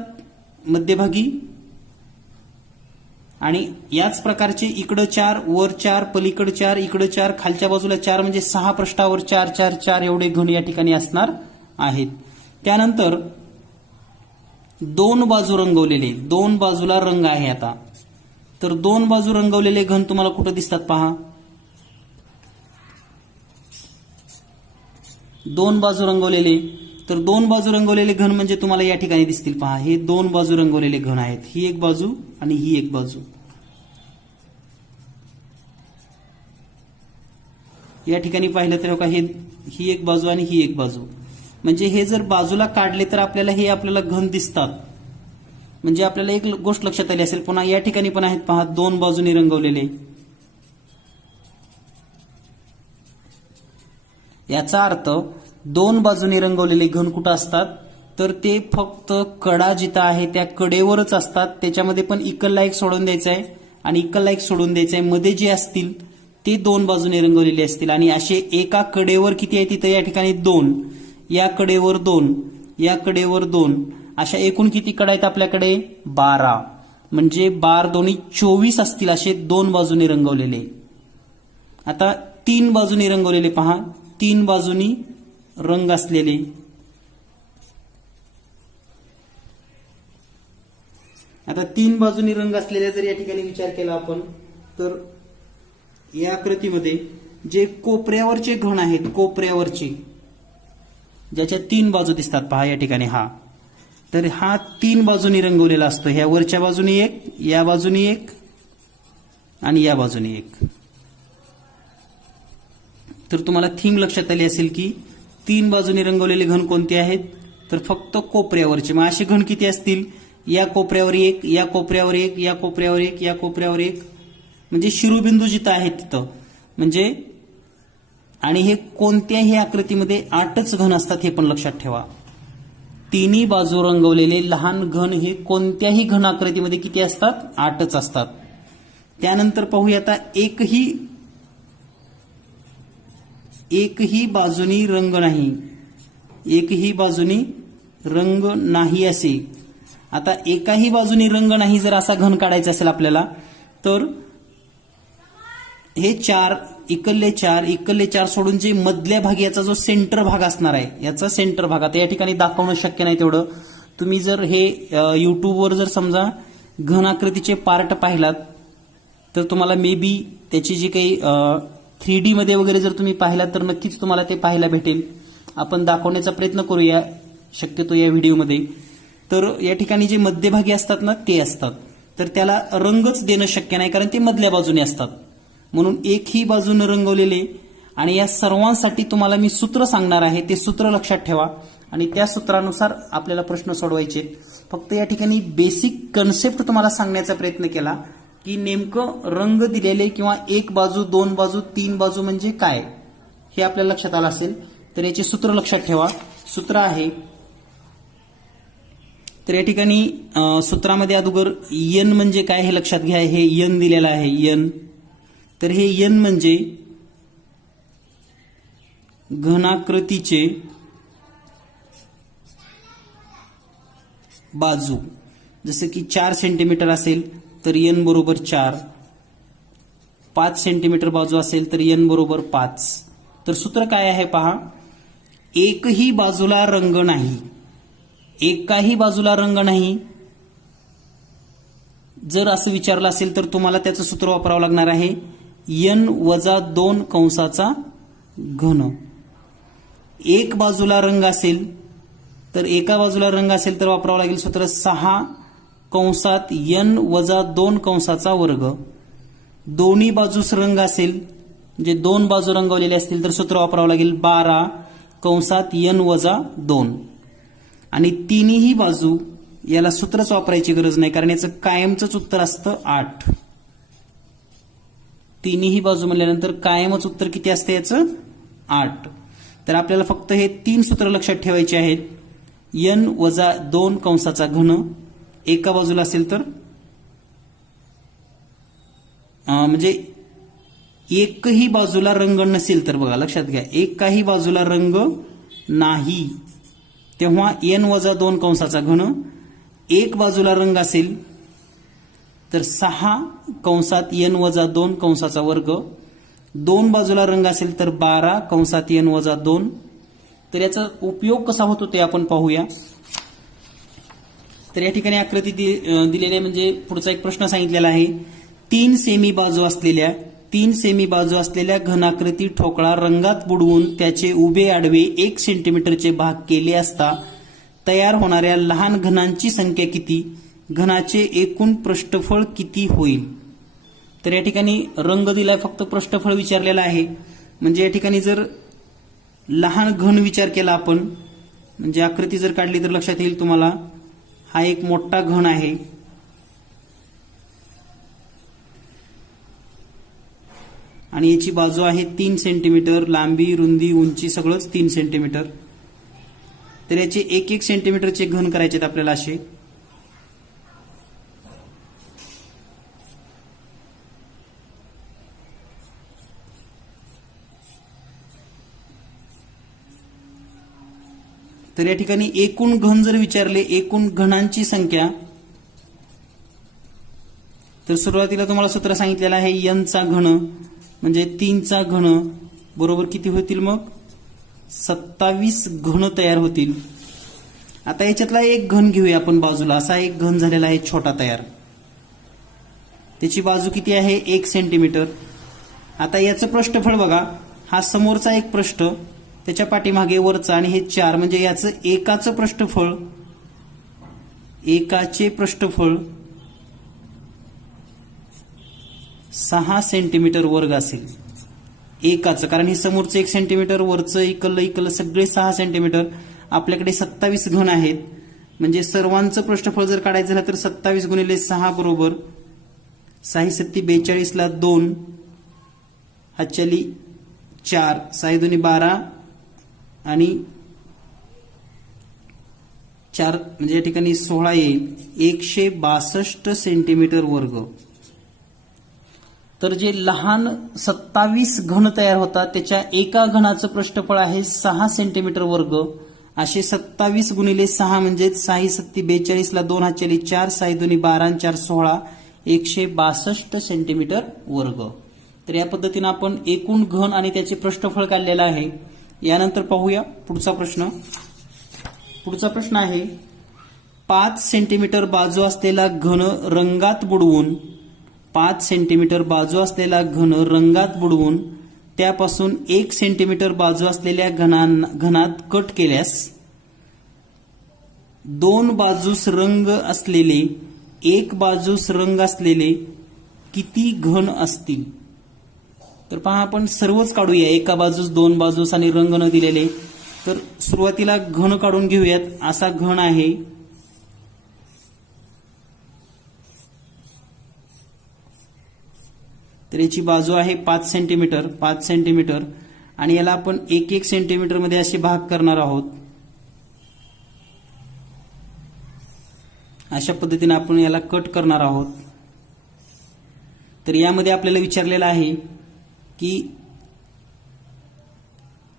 मध्यभागी. आणि याच प्रकारचे इकडं 4 वर 4 पलीकडे 4 इकडे 4 खालच्या बाजूला 4 म्हणजे 6 पृष्ठावर 4 4 4 एवढे घन या ठिकाणी असणार आहेत. त्यानंतर 2 बाजू रंगवलेले, 2 बाजूला रंग आहे आता, तर 2 बाजू रंगवलेले घन तुम्हाला कुठं दिसतात पहा. 2 बाजू रंगवलेले, तर 2 बाजू रंगवलेले घन म्हणजे तुम्हाला या ठिकाणी दिसतील पहा. हे 2 बाजू रंगवलेले घन आहेत, ही एक बाजू आणि ही एक बाजू. या ठिकाणी पाहिलं तर बघा, ही एक बाजू आणि ही एक बाजू. म्हणजे हे जर बाजूला काढले तर आपल्याला घन दिसतात. म्हणजे आपल्याला एक गोष्ट लक्षात आली असेल. पुन्हा या ठिकाणी पण आहेत पहा 2 बाजूने रंगवलेले. याचा अर्थ 2 बाजूने रंगवलेले घन कुठं असतात, तर ते फक्त कडा जिथं आहे त्या कडेवरच असतात. त्याच्यामध्ये पण इकडला एक सोडून द्यायचा आहे आणि इकडला एक सोडून द्यायचा आहे. मध्ये जे असतील ते 2 बाजूने रंगवलेले असतील. आणि असे एका कडेवर किती आहे तिथं या ठिकाणी 2, या कडेवर 2, या कडेवर 2, अशा एकूण किती कडा आहेत आपल्याकडे 12. म्हणजे 12 दोन्ही 24 असतील असे 2 बाजूने रंगवलेले. आता 3 बाजूने रंगवलेले पहा, 3 बाजूनी रंग असलेले. आता 3 बाजूनी रंग असलेले जर या ठिकाणी विचार केला आपण, तर या आकृतीमध्ये जे कोपऱ्यावरचे घन आहेत, कोपऱ्यावरचे ज्याच्या 3 बाजू दिसतात पहा या ठिकाणी, तर हा 3 बाजूनी रंगवलेला असतो. ह्या वरच्या बाजूने एक, या बाजूने एक आणि या बाजूने एक. तर तुम्हाला थीम लक्षात आली असेल की 3 बाजूने रंगवलेले घन कोणते आहेत, तर फक्त कोपऱ्यावरचे. मग असे घन किती असतील, या कोपऱ्यावर एक, या कोपऱ्यावर एक, या कोपऱ्यावर एक, या कोपऱ्यावर एक, म्हणजे शिरोबिंदू जिथं आहेत तिथं. म्हणजे आणि हे कोणत्याही आकृतीमध्ये 8च घन असतात हे पण लक्षात ठेवा. तिन्ही बाजू रंगवलेले लहान घन हे कोणत्याही घन आकृतीमध्ये किती असतात, 8च असतात. त्यानंतर पाहूया आता एकही बाजूनी रंग नाही, एकही बाजूनी रंग नाही असे. आता एकाही बाजूनी रंग नाही जर असा घन काढायचा असेल आपल्याला, तर हे 4 इकडले 4 सोडून जे मधल्या भागी याचा जो सेंटर भाग असणार आहे, याचा सेंटर भाग आता या ठिकाणी दाखवणं शक्य नाही तेवढं. तुम्ही जर हे युट्यूबवर जर समजा घनाकृतीचे पार्ट पाहिलात, तर तुम्हाला मे बी त्याची जी काही 3D मध्ये वगैरे जर तुम्ही पाहिलात तर नक्कीच तुम्हाला ते पाहायला भेटेल. आपण दाखवण्याचा प्रयत्न करूया शक्यतो या व्हिडिओमध्ये. तर या ठिकाणी जे मध्यभागी असतात ना ते असतात, तर त्याला रंगच देणं शक्य नाही कारण ते मधल्या बाजूने असतात. म्हणून एकही बाजूने रंगवलेले. आणि या सर्वांसाठी तुम्हाला मी सूत्र सांगणार आहे, ते सूत्र लक्षात ठेवा आणि त्या सूत्रानुसार आपल्याला प्रश्न सोडवायचे. फक्त या ठिकाणी बेसिक कन्सेप्ट तुम्हाला सांगण्याचा प्रयत्न केला की नेमकं रंग दिलेले किंवा 1 बाजू 2 बाजू 3 बाजू म्हणजे काय हे आपल्याला लक्षात आलं असेल. तर याचे सूत्र लक्षात ठेवा. सूत्र आहे, तर या ठिकाणी सूत्रामध्ये अगोदर एन म्हणजे काय हे लक्षात घ्या. हे एन दिलेलं आहे, एन. तर हे एन म्हणजे घनाकृतीचे बाजू. जसं की 4 सेंटीमीटर असेल तर एन बरोबर 4, 5 सेंटीमीटर बाजू असेल तर एन बरोबर 5. तर सूत्र काय आहे पहा, एकही बाजूला रंग नाही, एकाही बाजूला रंग नाही जर असं विचारलं असेल तर तुम्हाला त्याचं सूत्र वापरावं लागणार आहे n वजा 2 कंसाचा घन. एक बाजूला रंग असेल तर एका बाजूला रंग असेल तर वापरावं लागेल सूत्र 6 कंसात n वजा 2 कंसाचा वर्ग. दोन्ही बाजूस रंग असेल म्हणजे दोन बाजू रंगवलेले असतील तर सूत्र वापरावं लागेल 12 कंसात n वजा 2. आणि तिन्ही बाजू याला सूत्रच वापरायची गरज नाही कारण याचं कायमचंच उत्तर असतं 8. तिन्ही बाजू म्हणल्यानंतर कायमच उत्तर किती असतं याचं 8. तर आपल्याला फक्त हे 3 सूत्र लक्षात ठेवायचे आहेत. n वजा 2 कंसाचा घन एका बाजूला असेल तर म्हणजे एकही बाजूला रंग नसेल तर बघा लक्षात घ्या एकाही बाजूला रंग नाही तेव्हा n वजा 2 कंसाचा घन. एक बाजूला रंग असेल तर 6 कंसात n वजा 2 कंसाचा वर्ग. दोन बाजूला रंग असेल तर 12 कंसात n वजा 2. तर याचा उपयोग कसा होतो ते आपण पाहूया. तर या ठिकाणी आकृती दिलेली म्हणजे पुढचा एक प्रश्न सांगितलेला आहे. 3 सेमी बाजू असलेल्या घनाकृती ठोकळा रंगात बुडवून त्याचे उभे आडवे 1 सेंटीमीटरचे भाग केले असता तयार होणाऱ्या लहान घनांची संख्या किती? घनाचे एकूण पृष्ठफळ किती होईल? तर या ठिकाणी रंग दिलाय फक्त पृष्ठफळ विचारलेलं आहे. म्हणजे या ठिकाणी जर लहान घन विचार केला आपण म्हणजे आकृती जर काढली तर लक्षात येईल तुम्हाला हा एक मोठा घन आहे. आणि याची बाजू आहे 3 सेंटीमीटर. लांबी रुंदी उंची सगळंच 3 सेंटीमीटर. तर याचे 1-1 सेंटीमीटरचे घन करायचे आहेत आपल्याला असे. तर या ठिकाणी एकूण घन जर विचारले एकूण घनांची संख्या तर सुरुवातीला तुम्हाला सूत्र सांगितलेलं आहे n चा घन म्हणजे 3 चा घन बरोबर किती होतील मग 27 घन तयार होतील. आता याच्यातला एक घन घेऊया आपण बाजूला. असा एक घन झालेला आहे छोटा तयार. त्याची बाजू किती आहे 1 सेंटीमीटर. आता याचं पृष्ठफळ बघा हा समोरचा एक पृष्ठ त्याच्या पाठीमागे वरचा आणि हे 4 म्हणजे याचं एकाचे पृष्ठफळ 6 सेंटीमीटर वर्ग असेल. एकाचं कारण हे समोरचं 1 सेंटीमीटर वरचं इकलं सगळे 6 सेंटीमीटर. आपल्याकडे 27 घन आहेत म्हणजे सर्वांचं पृष्ठफळ जर काढायचं झालं तर 27 गुणिले 6 बरोबर 6 7 42 ला 2 हातच्याली 4 6 2 12 आणि 4 म्हणजे या ठिकाणी 16 येईल 162 सेंटीमीटर वर्ग. तर जे लहान 27 घन तयार होतात त्याच्या एका घनाचं पृष्ठफळ आहे 6 सेंटीमीटर वर्ग. असे 27 गुणिले 6 म्हणजे 6 7 42 ला 2 हातच्याली 4 6 2 12 आणि 4 16 162 सेंटीमीटर वर्ग. तर या पद्धतीने आपण एकूण घन आणि त्याचे पृष्ठफळ काढलेलं आहे. यानंतर पाहूया पुढचा प्रश्न. पुढचा प्रश्न आहे 5 सेंटीमीटर बाजू असलेला घन रंगात बुडवून 5 सेंटीमीटर बाजू असलेला घन रंगात बुडवून त्यापासून 1 सेंटीमीटर बाजू असलेल्या घनात कट केल्यास 2 बाजूस रंग असलेले 1 बाजूस रंग असलेले किती घन असतील? तर पहा आपण सर्वच काढूया. एका बाजूस 2 बाजूस आणि रंग न दिलेले. तर सुरुवातीला घन काढून घेऊयात. असा घन आहे तर याची बाजू आहे 5 सेंटीमीटर आणि याला आपण 1-1 सेंटीमीटर मध्ये असे भाग करणार आहोत. अशा पद्धतीने आपण याला कट करणार आहोत. तर यामध्ये आपल्याला विचारलेलं आहे की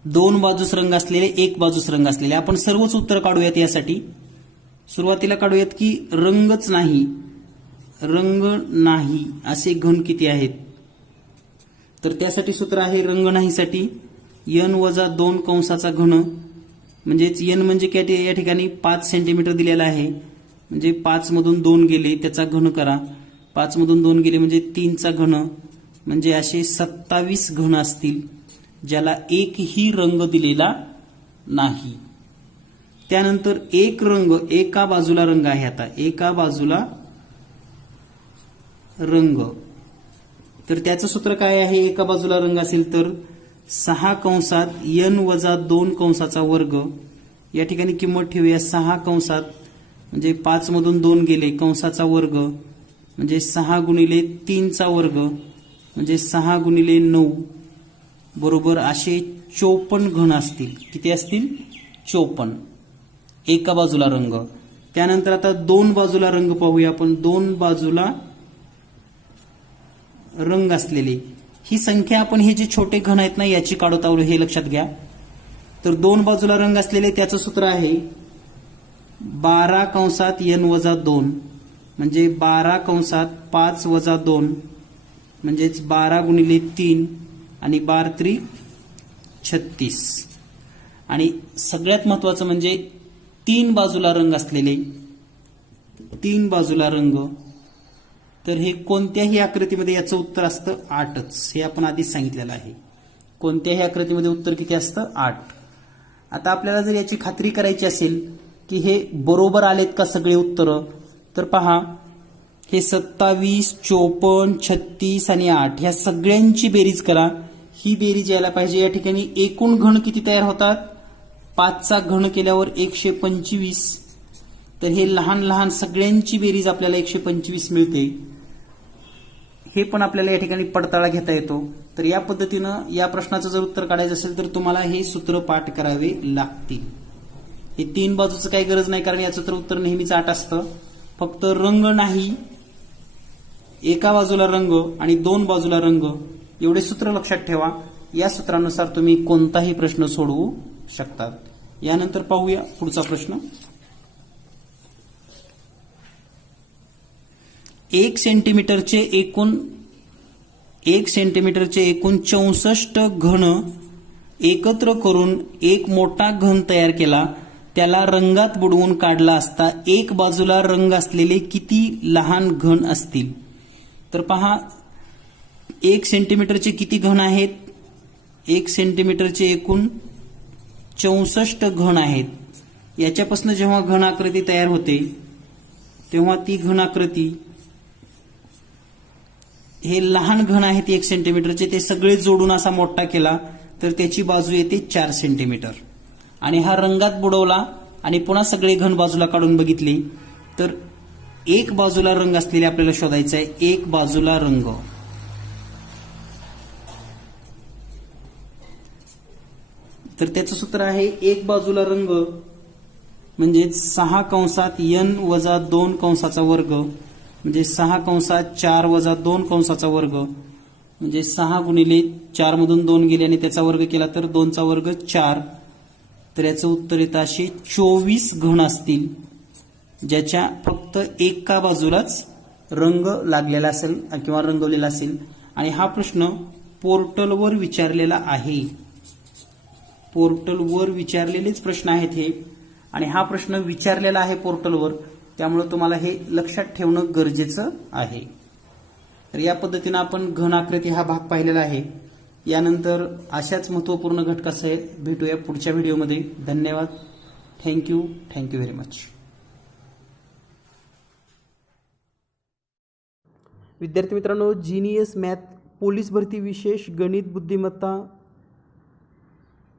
2 बाजूस रंग असलेले 1 बाजूस रंग असलेले. आपण सर्वच उत्तर काढूयात. यासाठी सुरुवातीला काढूयात की रंग नाही असे घन किती आहेत. तर त्यासाठी सूत्र आहे रंग नाहीसाठी n वजा 2 कंसाचा घन म्हणजेच n म्हणजे या ठिकाणी 5 सेंटीमीटर दिलेला आहे म्हणजे 5 मधून 2 गेले त्याचा घन करा 5मधून 2 गेले म्हणजे 3चा घन, म्हणजे असे 27 घन असतील ज्याला एकही रंग दिलेला नाही. त्यानंतर एक रंग, एका बाजूला रंग आहे, आता एका बाजूला रंग, तर त्याचं सूत्र काय आहे? एका बाजूला रंग असेल तर 6 कंसात n वजा 2 कंसाचा वर्ग, या ठिकाणी किंमत ठेवूया 6 कंसात म्हणजे 5मधून 2 गेले कंसाचा वर्ग म्हणजे 6 गुणिले 3चा वर्ग म्हणजे 6 गुणिले 9 बरोबर असे 54 घन असतील. किती असतील? 54. एका बाजूला रंग. त्यानंतर आता 2 बाजूला रंग पाहूया आपण. 2 बाजूला रंग असलेले ही संख्या आपण हे जे छोटे घन आहेत ना याची काढत आहोत, हे लक्षात घ्या. तर 2 बाजूला रंग असलेले त्याचं सूत्र आहे 12 कंसात n वजा 2 म्हणजे 12 कंसात 5 वजा 2 म्हणजेच 12 गुणिले 3 आणि 12 त्रिक 36. आणि सगळ्यात महत्वाचं म्हणजे 3 बाजूला रंग असलेले, 3 बाजूला रंग, तर हे कोणत्याही आकृतीमध्ये याचं उत्तर असतं 8च. हे आपण आधीच सांगितलेलं आहे. कोणत्याही आकृतीमध्ये उत्तर किती असतं? 8. आता आपल्याला जर याची खात्री करायची असेल की हे बरोबर आलेत का सगळे उत्तरं, तर पहा हे 27, 54, 36 आणि 8 ह्या सगळ्यांची बेरीज करा. ही बेरीज यायला पाहिजे. या ठिकाणी एकूण घन किती तयार होतात? 5चा घन केल्यावर 125. तर हे लहान लहान सगळ्यांची बेरीज आपल्याला 125 मिळते. हे पण आपल्याला या ठिकाणी पडताळा घेता येतो. तर या पद्धतीनं या प्रश्नाचं जर उत्तर काढायचं असेल तर तुम्हाला हे सूत्र पाठ करावे लागतील. हे 3 बाजूचं काही गरज नाही, कारण याचं तर उत्तर नेहमीच 8 असतं. फक्त रंग नाही, एका बाजूला रंग आणि 2 बाजूला रंग, एवढे सूत्र लक्षात ठेवा. या सूत्रानुसार तुम्ही कोणताही प्रश्न सोडवू शकतात. यानंतर पाहूया पुढचा प्रश्न. 1 सेंटीमीटरचे एकूण 64 घन एकत्र करून एक मोठा घन तयार केला. त्याला रंगात बुडवून काढला असता एक बाजूला रंग असलेले किती लहान घन असतील? तर पहा 1 सेंटीमीटरचे किती घन आहेत? 1 सेंटीमीटरचे एकूण 64 घन आहेत. याच्यापासून जेव्हा घनाकृती तयार होते तेव्हा ती घनाकृती, हे लहान घन आहेत 1 सेंटीमीटरचे, ते सगळे जोडून असा मोठा केला तर त्याची बाजू येते 4 सेंटीमीटर. आणि हा रंगात बुडवला आणि पुन्हा सगळे घन बाजूला काढून बघितले तर एक बाजूला रंग असलेले आपल्याला शोधायचा आहे. एक बाजूला रंग, तर त्याचं सूत्र आहे एक बाजूला रंग म्हणजे 6 कंसात n वजा 2 कंसाचा वर्ग म्हणजे 6 कंसात 4 वजा 2 कंसाचा वर्ग म्हणजे 6 गुणिले 4 मधून 2 गेले आणि त्याचा वर्ग केला तर 2चा वर्ग 4. तर याचं उत्तर येतं असे 24 घन असतील ज्याच्या फक्त एका बाजूलाच रंग लागलेला असेल किंवा रंगवलेला असेल. आणि हा प्रश्न पोर्टलवर विचारलेला आहे. पोर्टलवर विचारलेलेच प्रश्न आहेत हे, आणि हा प्रश्न विचारलेला आहे पोर्टलवर, त्यामुळे तुम्हाला हे लक्षात ठेवणं गरजेचं आहे. तर या पद्धतीनं आपण घन आकृती हा भाग पाहिलेला आहे. यानंतर अशाच महत्त्वपूर्ण घटकासह भेटूया पुढच्या व्हिडिओमध्ये. धन्यवाद. Thank you very much. विद्यार्थी मित्रांनो, जीनियस मॅथ पोलीस भरती विशेष गणित बुद्धिमत्ता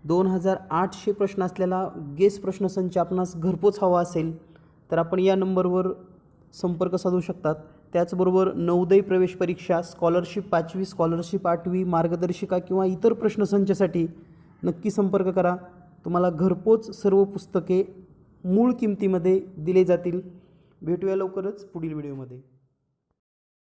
2800 प्रश्न असलेला गेस प्रश्नसंच आपणास घरपोच हवा असेल तर आपण या नंबरवर संपर्क साधू शकतात. त्याचबरोबर नवोदय प्रवेश परीक्षा, स्कॉलरशिप 5वी, स्कॉलरशिप 8वी, मार्गदर्शिका किंवा इतर प्रश्नसंचासाठी नक्की संपर्क करा. तुम्हाला घरपोच सर्व पुस्तके मूळ किमतीमध्ये दिले जातील. भेटूया लवकरच पुढील व्हिडिओमध्ये.